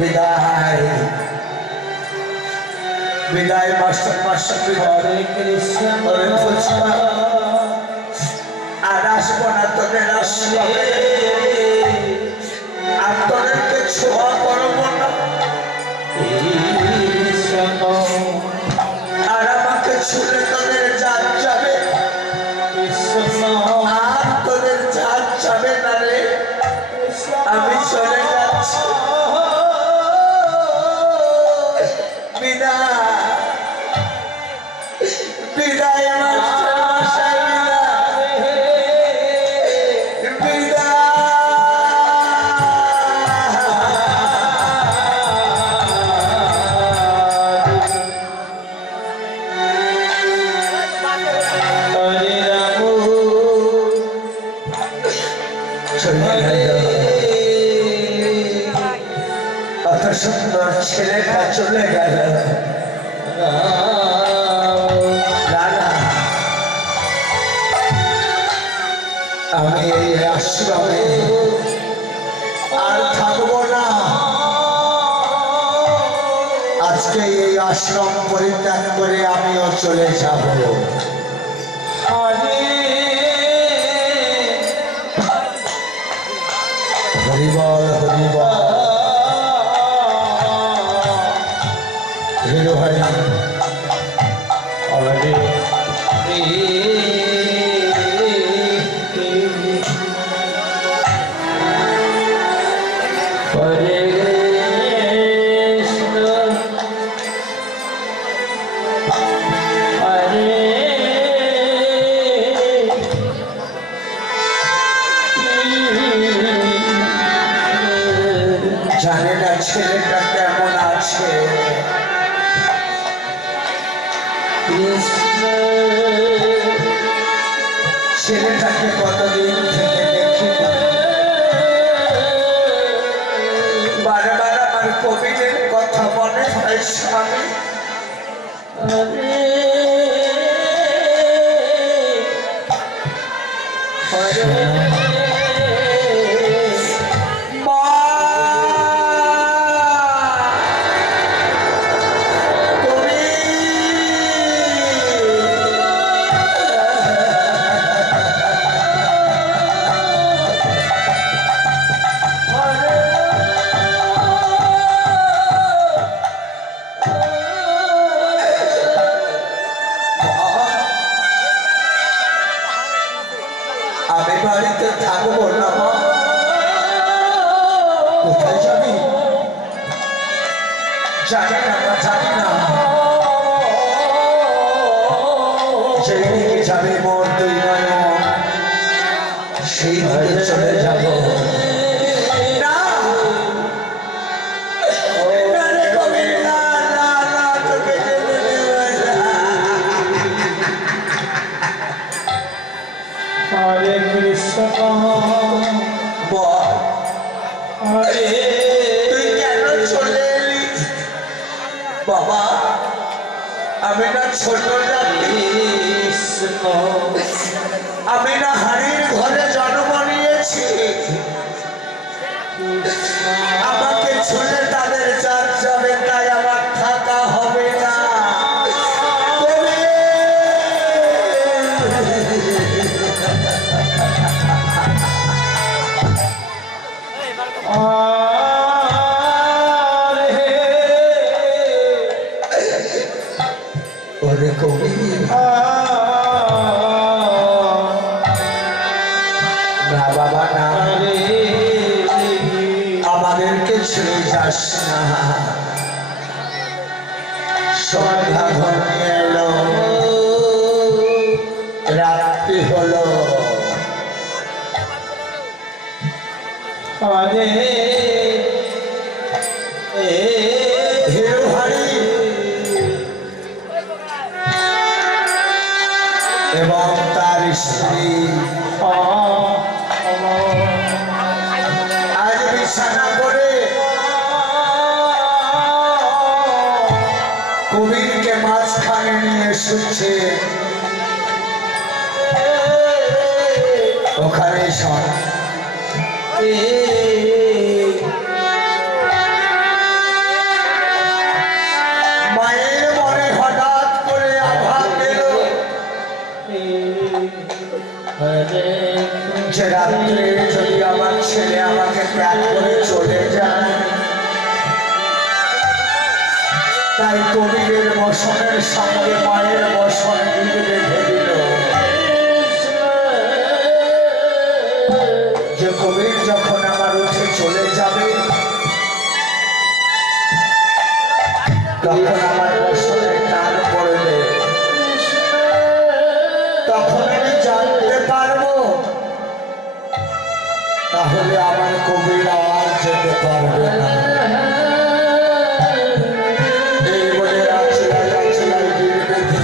বিদায়, বিদায় মাস্টার মাস্টার, হরে কৃষ্ণ আর আসবো না তোদের আশ্রমে, আর তোদেরকে ছোঁয়া করবো না, কৃষ্ণ আর আমাকে ছুলে তোদের জাত যাবে, কৃষ্ণ আর তোদের জাত যাবে না রে। আমি চলে যাচ্ছি, বিদায়, বিদায় মাস্টার মশাই, বিদায়, বিদায়। হরে রাম চলে গেল অত সুন্দর ছেলেটা, চলে গেল। রানা, আমি এই আশ্রমে আর থাকবো না। আজকে এই আশ্রম পরিত্যাগ করে আমিও চলে যাব। হরে হরিবল হরিবল, হিরো হরি। হরে হরে কৃষ্ণ হরে জানি না ছেলেটা কেমন আছে, কৃষ্ণ ছেলেটাকে কতদিন থেকে দেখি। বারবার আমার কবিরের কথা মনে হয় স্বামী। হরে হরে মা, কবি, আমি বাড়িতে থাকবো না মা। কোথায় যাবি? জানি না মা, জানি না। যেই দিকে যাবে মোর দুই নয়ন, সেই দিকে চলে যাব। না, না রে কবি, বাবা আমি না ছোট জাতি, কৃষ্ণ আমি না হাড়ির ঘরে জন্ম নিয়েছি, আমাকে ছুলে তাদের চার যাবে, তাই আমার থাকা হবে না। ওরে কবি না বাবা না, আমাদেরকে ছেড়ে যাস না। সন্ধ্যা ঘনিয়ে এলো, রাত্রি হলো, হিরুহারি এবং তার স্ত্রী আজ বিছানা করে কবিরকে মাঝখানে নিয়ে শুচ্ছে। ওখানে সব মায়ের মনে হঠাৎ করে আঘাত এলো যে রাত্রে যদি আমার ছেলে আমাকে ত্যাগ করে চলে যায়, তাই কবিরের বসনের সঙ্গে মায়ের বসন মিলে বেঁধে দিল যে কবির যখন আমার উঠে চলে যাবে তখন আমার বসনে টান পড়বে, তখন আমি জানতে পারবো, তাহলে আমার কবির আর যেতে পারবে না। এই বলে রাজলাই রাজলাই গিয়ে বেঁধে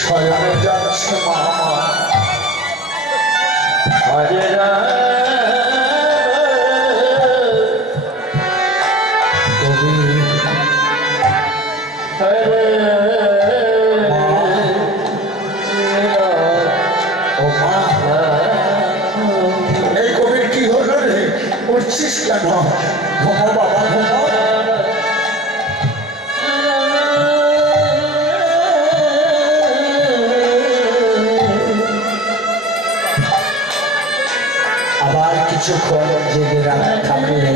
শয়নে যাচ্ছে মামা। হরে এই কবির কি হলো রে, উঠছিস কেন? ঘুমো বাবা ঘুমো। আবার কিছুক্ষণ জেগে থাকলে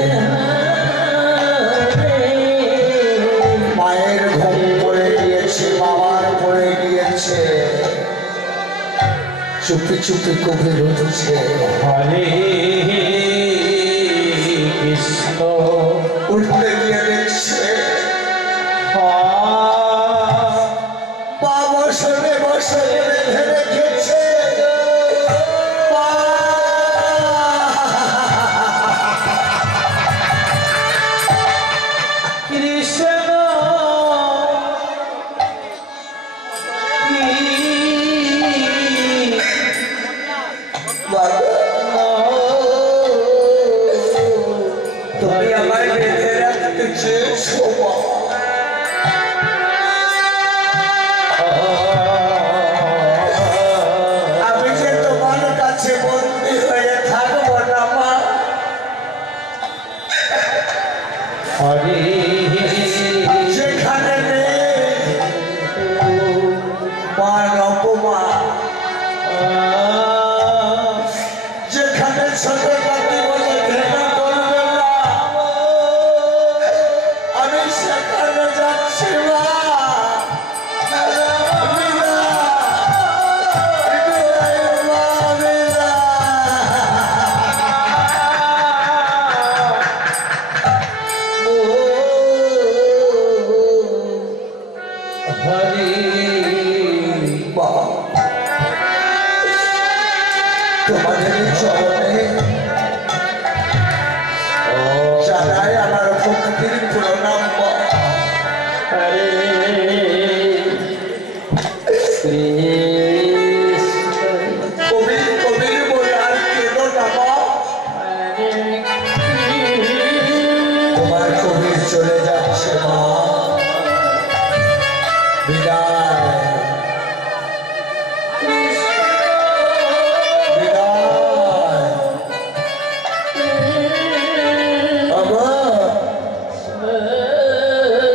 মায়ের ঘুম পড়ে গিয়েছে, বাবার পড়ে গিয়েছে, চুপি চুপি কবির উঠছে। হরে কৃষ্ণ উঠতে গিয়ে দেখছে মা বসনে বসনে বেঁধে রেখেছে। কৃষ্ণ তুমি আমার বেঁধে রাখতে চেয়েছো মা। আমি যে তোমার কাছে বন্দী হয়ে থাকবো না মা। হরে যেখানে নেই মান অপমান, যেখানে ছোট জাতি বলে ঘৃণা করবে না, আমি সেখানে যাচ্ছি মা। বিনা, বিদায় মা, বিনা। হরে বাবা, তোমাদের চরণে জানাই আমার ভক্তির প্রণাম। হরে কৃষ্ণ কবির কবির বলে আর কেন না মা। তোমার আমার কবির চলে যাচ্ছে মা, বিদায় বিদায়।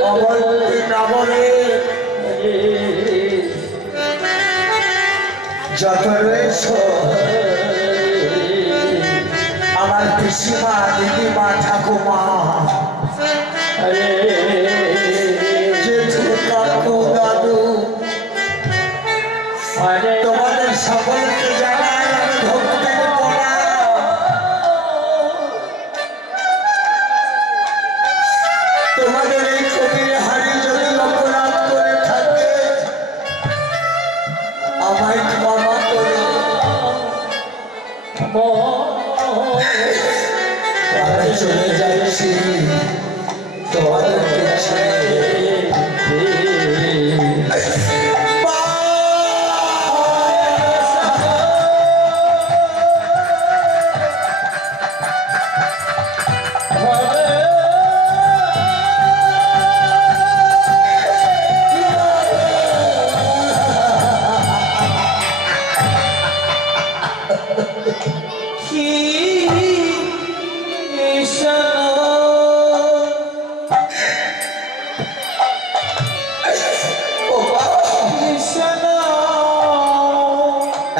অবন্তী নামরে যত রয়েছ আমার পিসিমা, দিদিমা, ঠাকুমা, জেঠু, কাকু, দাদু, তোমাদের সকলকে জানাই আমি ভক্তির প্রণাম। তোমাদের এই কবির হারি যদি অপরাধ করে থাকে আমায় ক্ষমা করো। আমি চলে যাচ্ছি তোমাদেরকে ছেড়ে।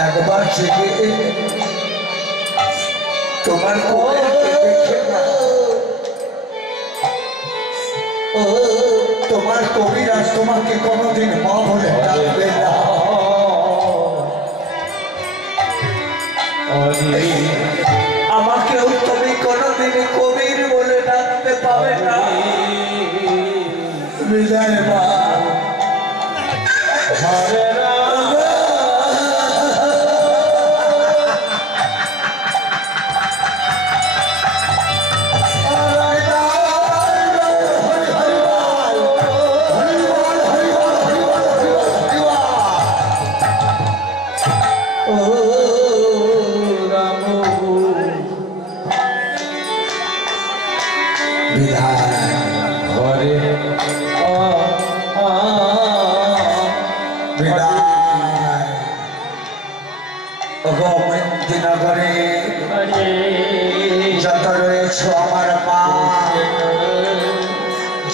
একবার জেগে তোমার কবিরকে দেখে না, তোমার কবিরাজ তোমাকে কোনোদিন মা বলে ডাকবে না। আমাকেও তুমি কোনোদিন কবির বলে ডাকতে পাবে না। বিদায় মা। হরে রাম নগরে যত রয়েছ আমার মা,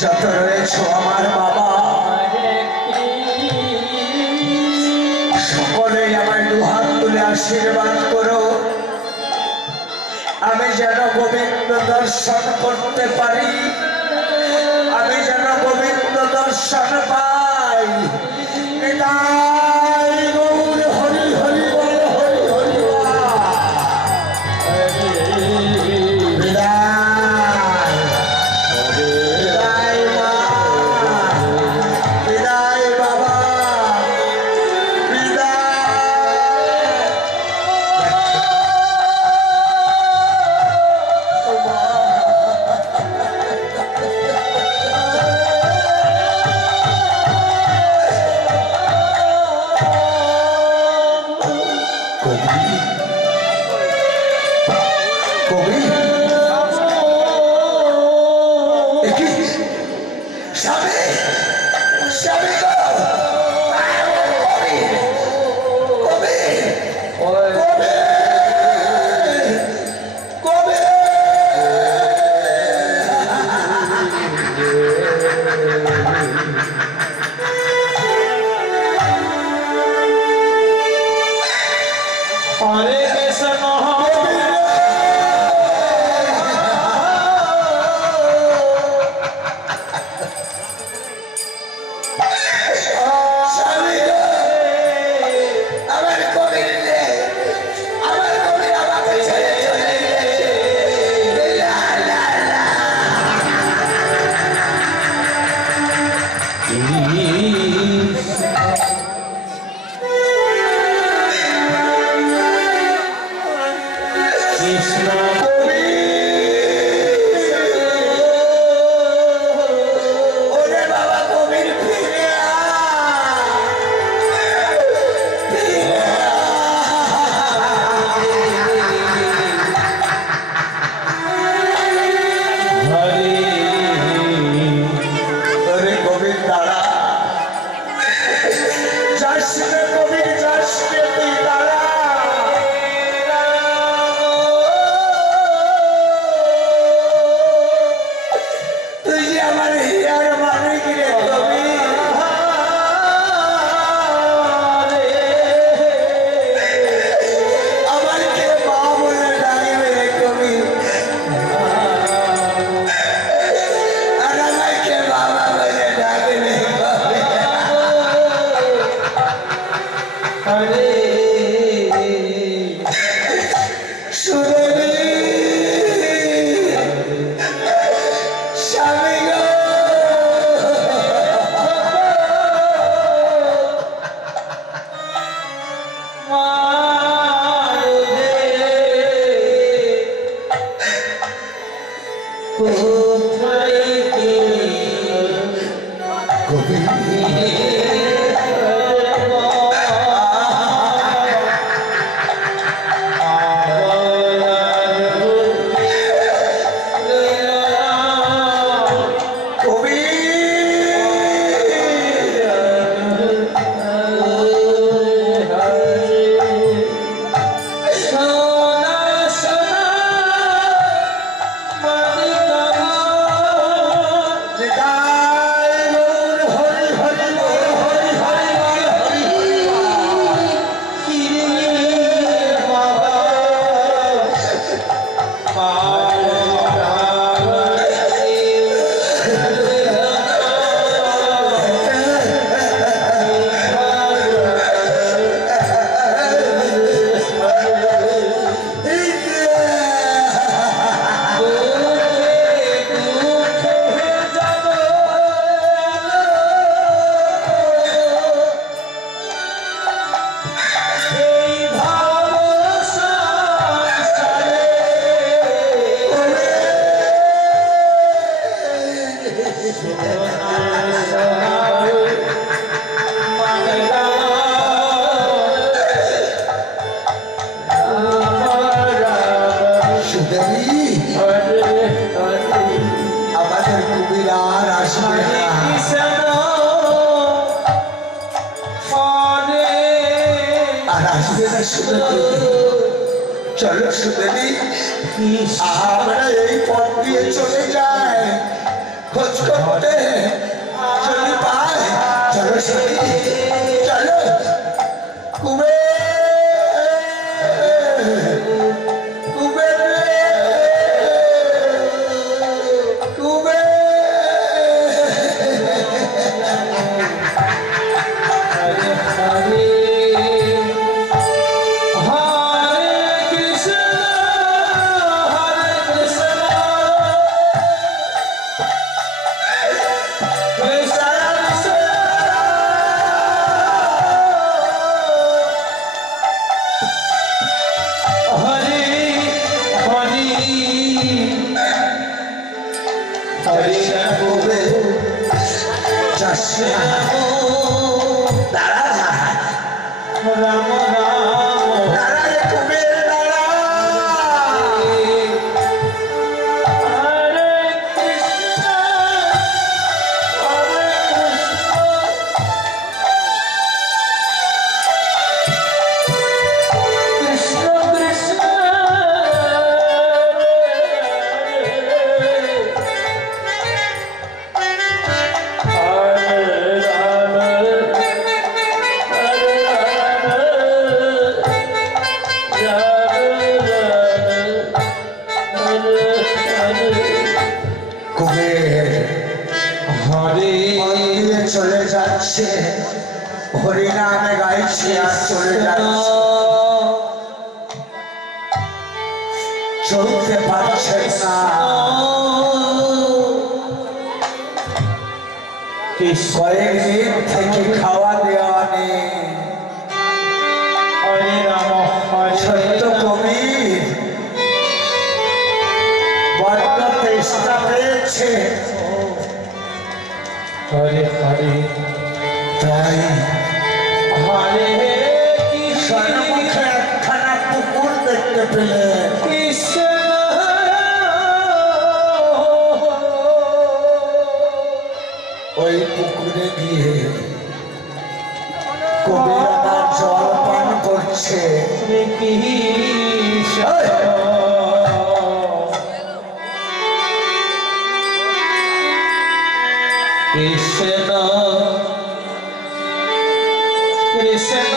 যত রয়েছ আমার বাবা, সকলেই আমার দুহাত তুলে আশীর্বাদ করো। আমি যেন গোবিন্দ দর্শন করতে পারি, আমি যেন গোবিন্দ দর্শন পাই। নিতাই গৌর হরি হরি বল, হরি হরি বল। বিদায় বিদায় মা, বিদায় বাবা, বিদায়। আসবে হরে না। কৃষ্ণ হরে আর আসবে না সুদেবী। চলো সুদেবী, কৃষ্ণ আমরা এই পথ দিয়ে চলে যাই খোঁজ করতে, যদি পাই। চলো সুদেবী, চলো। কুবের, কুবের রে, কুবের। হরে হরে হরে কৃষ্ণ কৃষ্ণ কৃষ্ণ হরে হরে হরে কুবের যাস না। দাঁড়া, রাম রাম দাঁড়া রে কুবের, দাঁড়া। হরে কৃষ্ণ হরে কৃষ্ণ কৃষ্ণ হরে রাম হরে কুবের হরে পথ দিয়ে চলে যাচ্ছে, হরিনামে গাইছে আর চলে যাচ্ছে, চলতে পারছে না। কয়েকদিন থেকে খাওয়া দেওয়া নেই। হরে রাম হরে সত্য কবির বড্ড তেষ্টা পেয়েছে, হরে হরে তাই হরে সন্মুখে একখানা পুকুর দেখতে পেলে কৃষ্ণ ওই পুকুরে গিয়ে কবির আবার জল পান করছে। কৃষ্ণ কৃষ্ণ কৃষ্ণ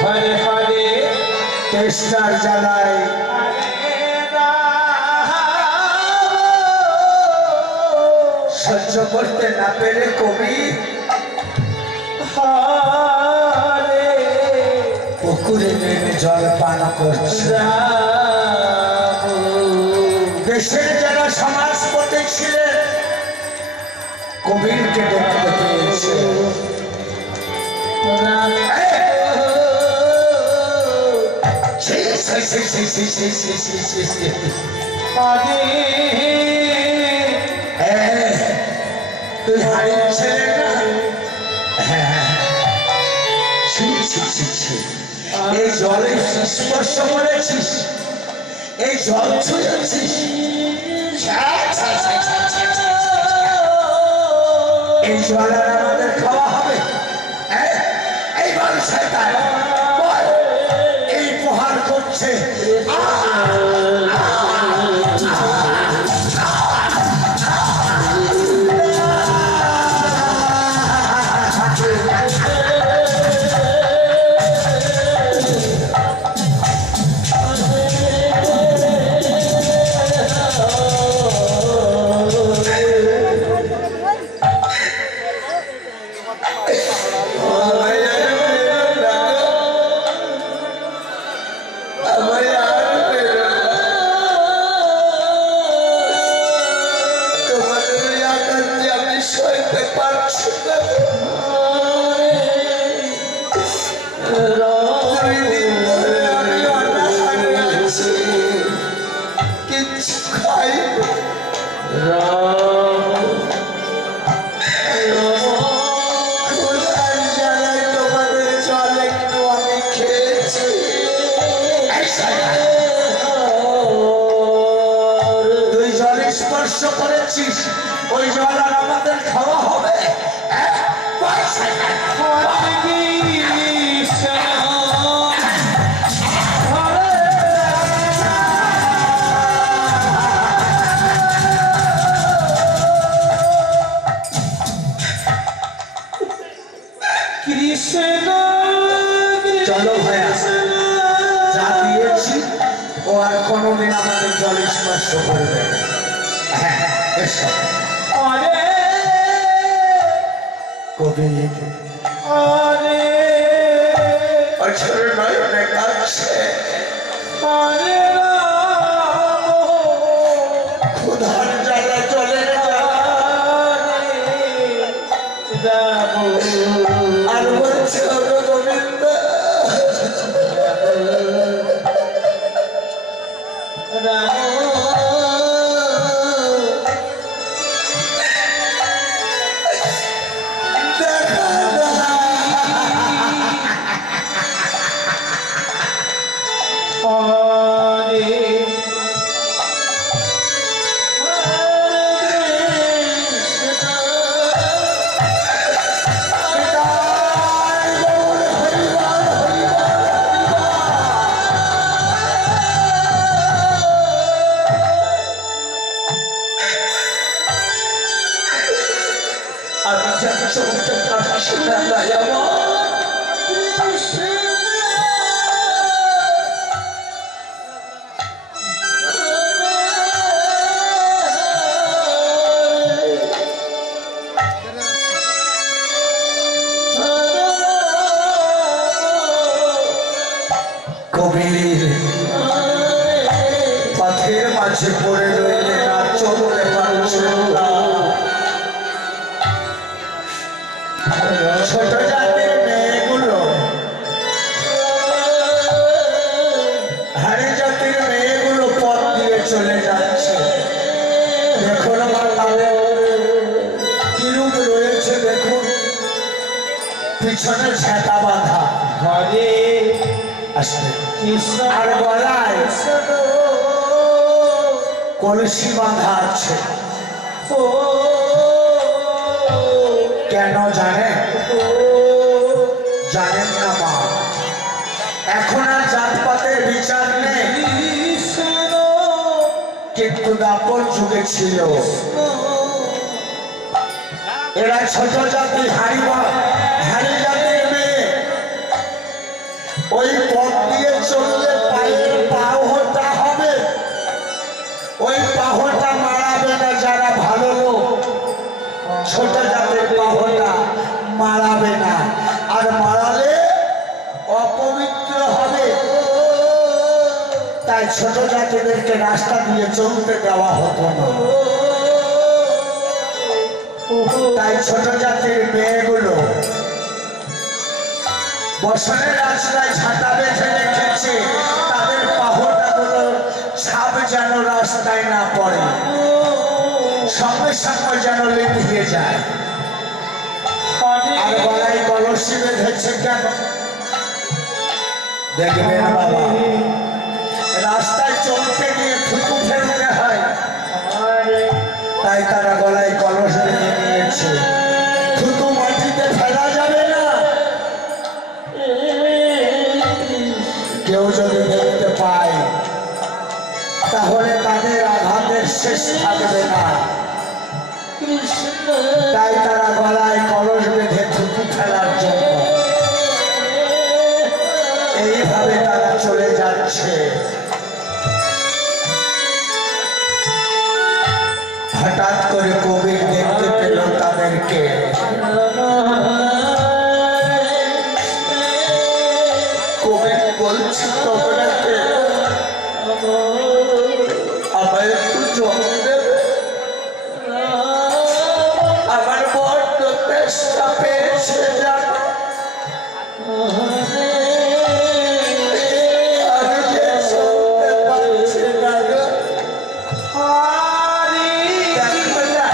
হরে হরে তেষ্টার জ্বালায় সহ্য করতে না পেরে কবি হরে পুকুরে নেমে জল পান করছে। দেশের যারা সমাজপতি ছিলেন কবিরকে দেখতে পেয়েছে। তুই হারিয়ে ছেলে না? এই জলে স্পর্শ করেছিস, এই জল ছুঁয়েছিস, এই জল আর আমাদের খাওয়া হবে? এই মানুষের এই প্রহার করছে। করেছিস ওই জল আর আমাদের খাওয়া হবে হরে কৃষ্ণ কৃষ্ণ চলো ভাইয়া যা দিয়েছি ও আর কোনোদিন আমাদের জল স্পর্শ করবে না। হ্যাঁ এসো হরে কবি হরে অছর নয়নে কাছে হরে রাম ক্ষুধার জ্বালা জলের রাম আর বলছে ওগো গোবিন্দ আমি জানি চলতে পারছি না কবির পথের মাঝে পড়ে রইলে না চলতে পারছে না ছোট জাতির মেয়েগুলো হাড়ি জাতির মেয়েগুলো পথ দিয়ে চলে যাচ্ছে দেখুন আমার তাদের কিরূপ রয়েছে দেখুন পিছনে ঝেঁটা বাঁধা হরে আসতে কৃষ্ণ আর গলায় কলসি বাঁধা আছে কেন জানেন জানেন না মা এখন আর জাতপাতের বিচার নেই কিন্তু দাপর যুগে ছিল এরা ছোট জাতি হাড়ি জাতির মেয়ে ওই পথ দিয়ে চললে পায়ের পাহটা হবে ওই পাহটা মারাবে না যারা ভালো লোক ছোট জাতের পাহটা মারাবে না আর মারালে অপবিত্র হবে তাই ছোট জাতিদেরকে রাস্তা দিয়ে চলতে দেওয়া হতো না তাই ছোট জাতির মেয়েগুলো বসনের রাস্তায় ঝাঁটা বেঁধে রেখেছে তাদের পাহটা গুলো ছাপ যেন রাস্তায় না পড়ে সঙ্গে সঙ্গে যেন লিপিয়ে যায় আর গলায় কলসি বেঁধেছে কেন দেখবেন বাবা রাস্তায় চলতে গিয়ে থুতু ফেলতে হয় তাই তারা গলায় কলস বেঁধে নিয়েছে থুতু মাটিতে ফেলা যাবে না কেউ যদি দেখতে পায় তাহলে তাদের আঘাতের শেষ থাকবে না তাই তারা গলায় কলস বেঁধে থুতু ফেলার জন্য এইভাবে তারা চলে যাচ্ছে হঠাৎ করে কবির দেখতে পেল তাদেরকে কবির বলছে তোমরাকে আমার একটু জল দেবে আমার বড্ড তেষ্টা পেয়েছে জানো আমি যে শুনতে পাচ্ছি না গো দেখো না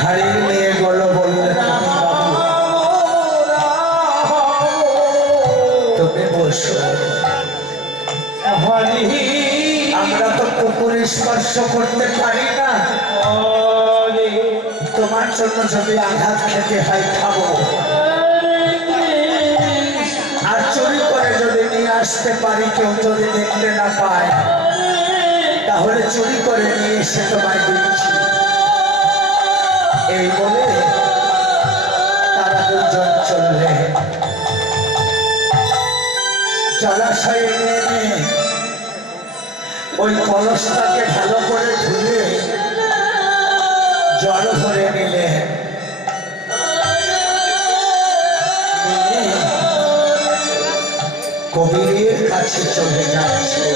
হাড়ির মেয়েগুলো বললে তুমি বসো। আমরা তো কুকুর স্পর্শ করতে পারি না, তোমার জন্য যদি আঘাত খেতে হয় খাবো। আর চুরি করে যদি নিয়ে আসতে পারি, কেউ যদি দেখতে না পায়, তাহলে চুরি করে নিয়ে এসে তোমায় দিচ্ছি। এই বলে তারা দুজন চললে জলাশয়ে নেমে ওই কলসটাকে ভালো করে ধুয়ে জল ভরে নিলে। কবিরের কাছে চলে যাচ্ছে,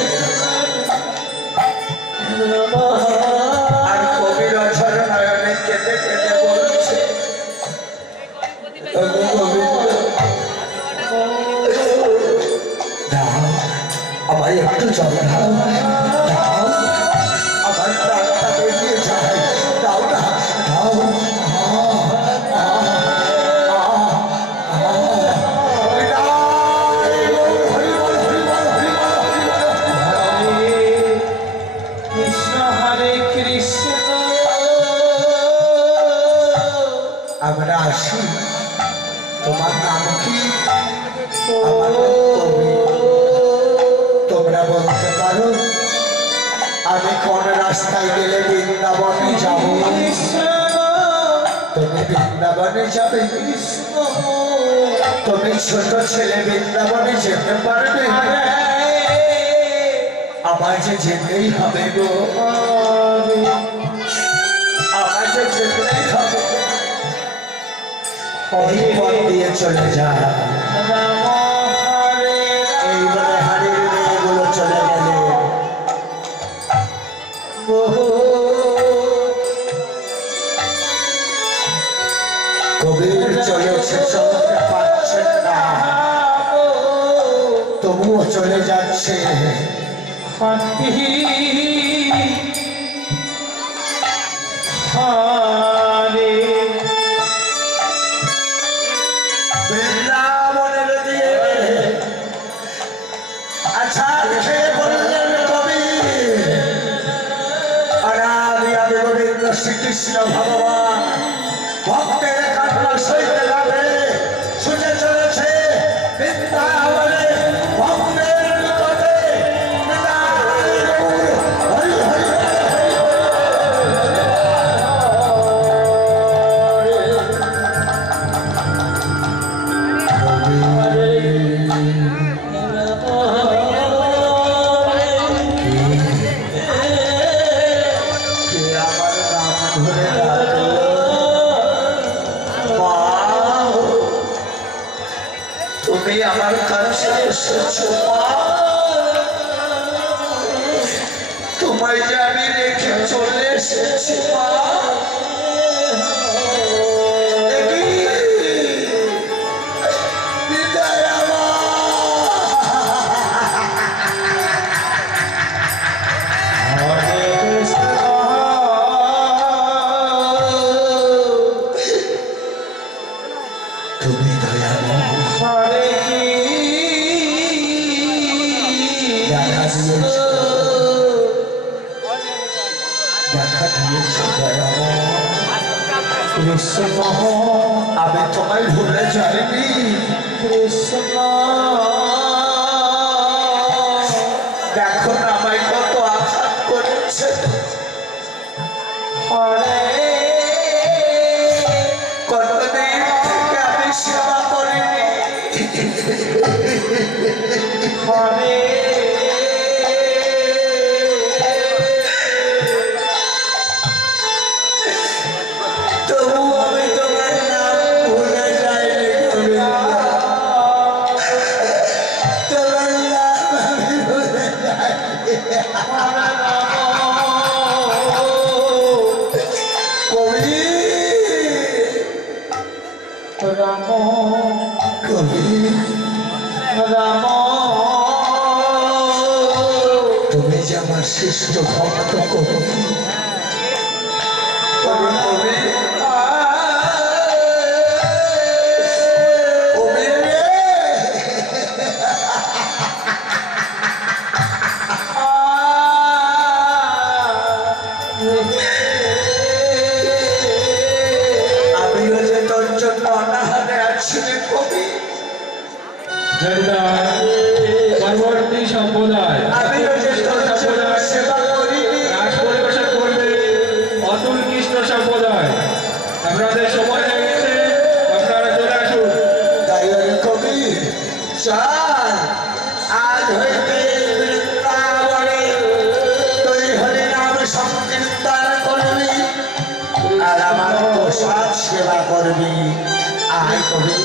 আর কবির অঝর নয়নে কেঁদে কেঁদে বলছে, আমায় একটু জল দাও, আমার প্রাণটা বেরিয়ে যায়, দাও না, দাও। আমরা আসি, তোমার নাম কি? আমার কবি। তোমরা বলতে পারো আমি কোন রাস্তায় গেলে বৃন্দাবনে যাব? তুমি বৃন্দাবনে যাবে? তুমি ছোট ছেলে বৃন্দাবনে যেতে পারবে? আমার যে যেতেই হবে গো, আমার যে যেতেই হবে। এই পথ দিয়ে চলে যা। এইবারে হাড়ির মেয়েগুলো চলে গেলে। কবির চলেছে, চলতে পারছেন না, তবুও চলে যাচ্ছে। বৃন্দাবনের দিয়ে আচ্ছা খেয়ে বললেন কবি, অনাদি আদি গোবিন্দ শ্রীকৃষ্ণ ভগবান ভক্তের কান্না সইতে লাগে ছুটে চলেছে বৃন্দাবনে ভক্তের নিকটে। হরি হরি তুমি আমার কাছে এসেছো মা, তোমায় যে আমি রেখে চলে এসেছি মা। তুমি দয়াময়, দেখা দিয়েছ, দেখা দিয়েছ দয়াময়। আমি তোমায় ভুলে যাইনি কৃষ্ণ। দেখো না আমায় কত আঘাত করেছে, কতদিন থেকে আমি সেবা করিনি। তবু আমি তোমার নাম ভুলে যাইনি গোবিন্দ, তোমার নাম আমি ভুলে যাইনি। কবি রাম কবি রাম তুমি যা আমার শ্রেষ্ঠ ভক্ত কবি। আমিও যে তোর জন্য অনাহারে আছি রে কবি। পরবর্তী সম্প্রদায় আমিও যে তোর জন্য সেবা করিনি। রাস পরিবেশন করবে অতুল কৃষ্ণ সম্প্রদায়। আপনাদের সময় হয়ে গেছে, আপনারা চলে আসুন। তাই আমি কবি চল, আজ হইতে বৃন্দাবনে তুই হরি নাম সংকীর্তন করবি আর আমার প্রসাদ সেবা করবি। আয় কবি।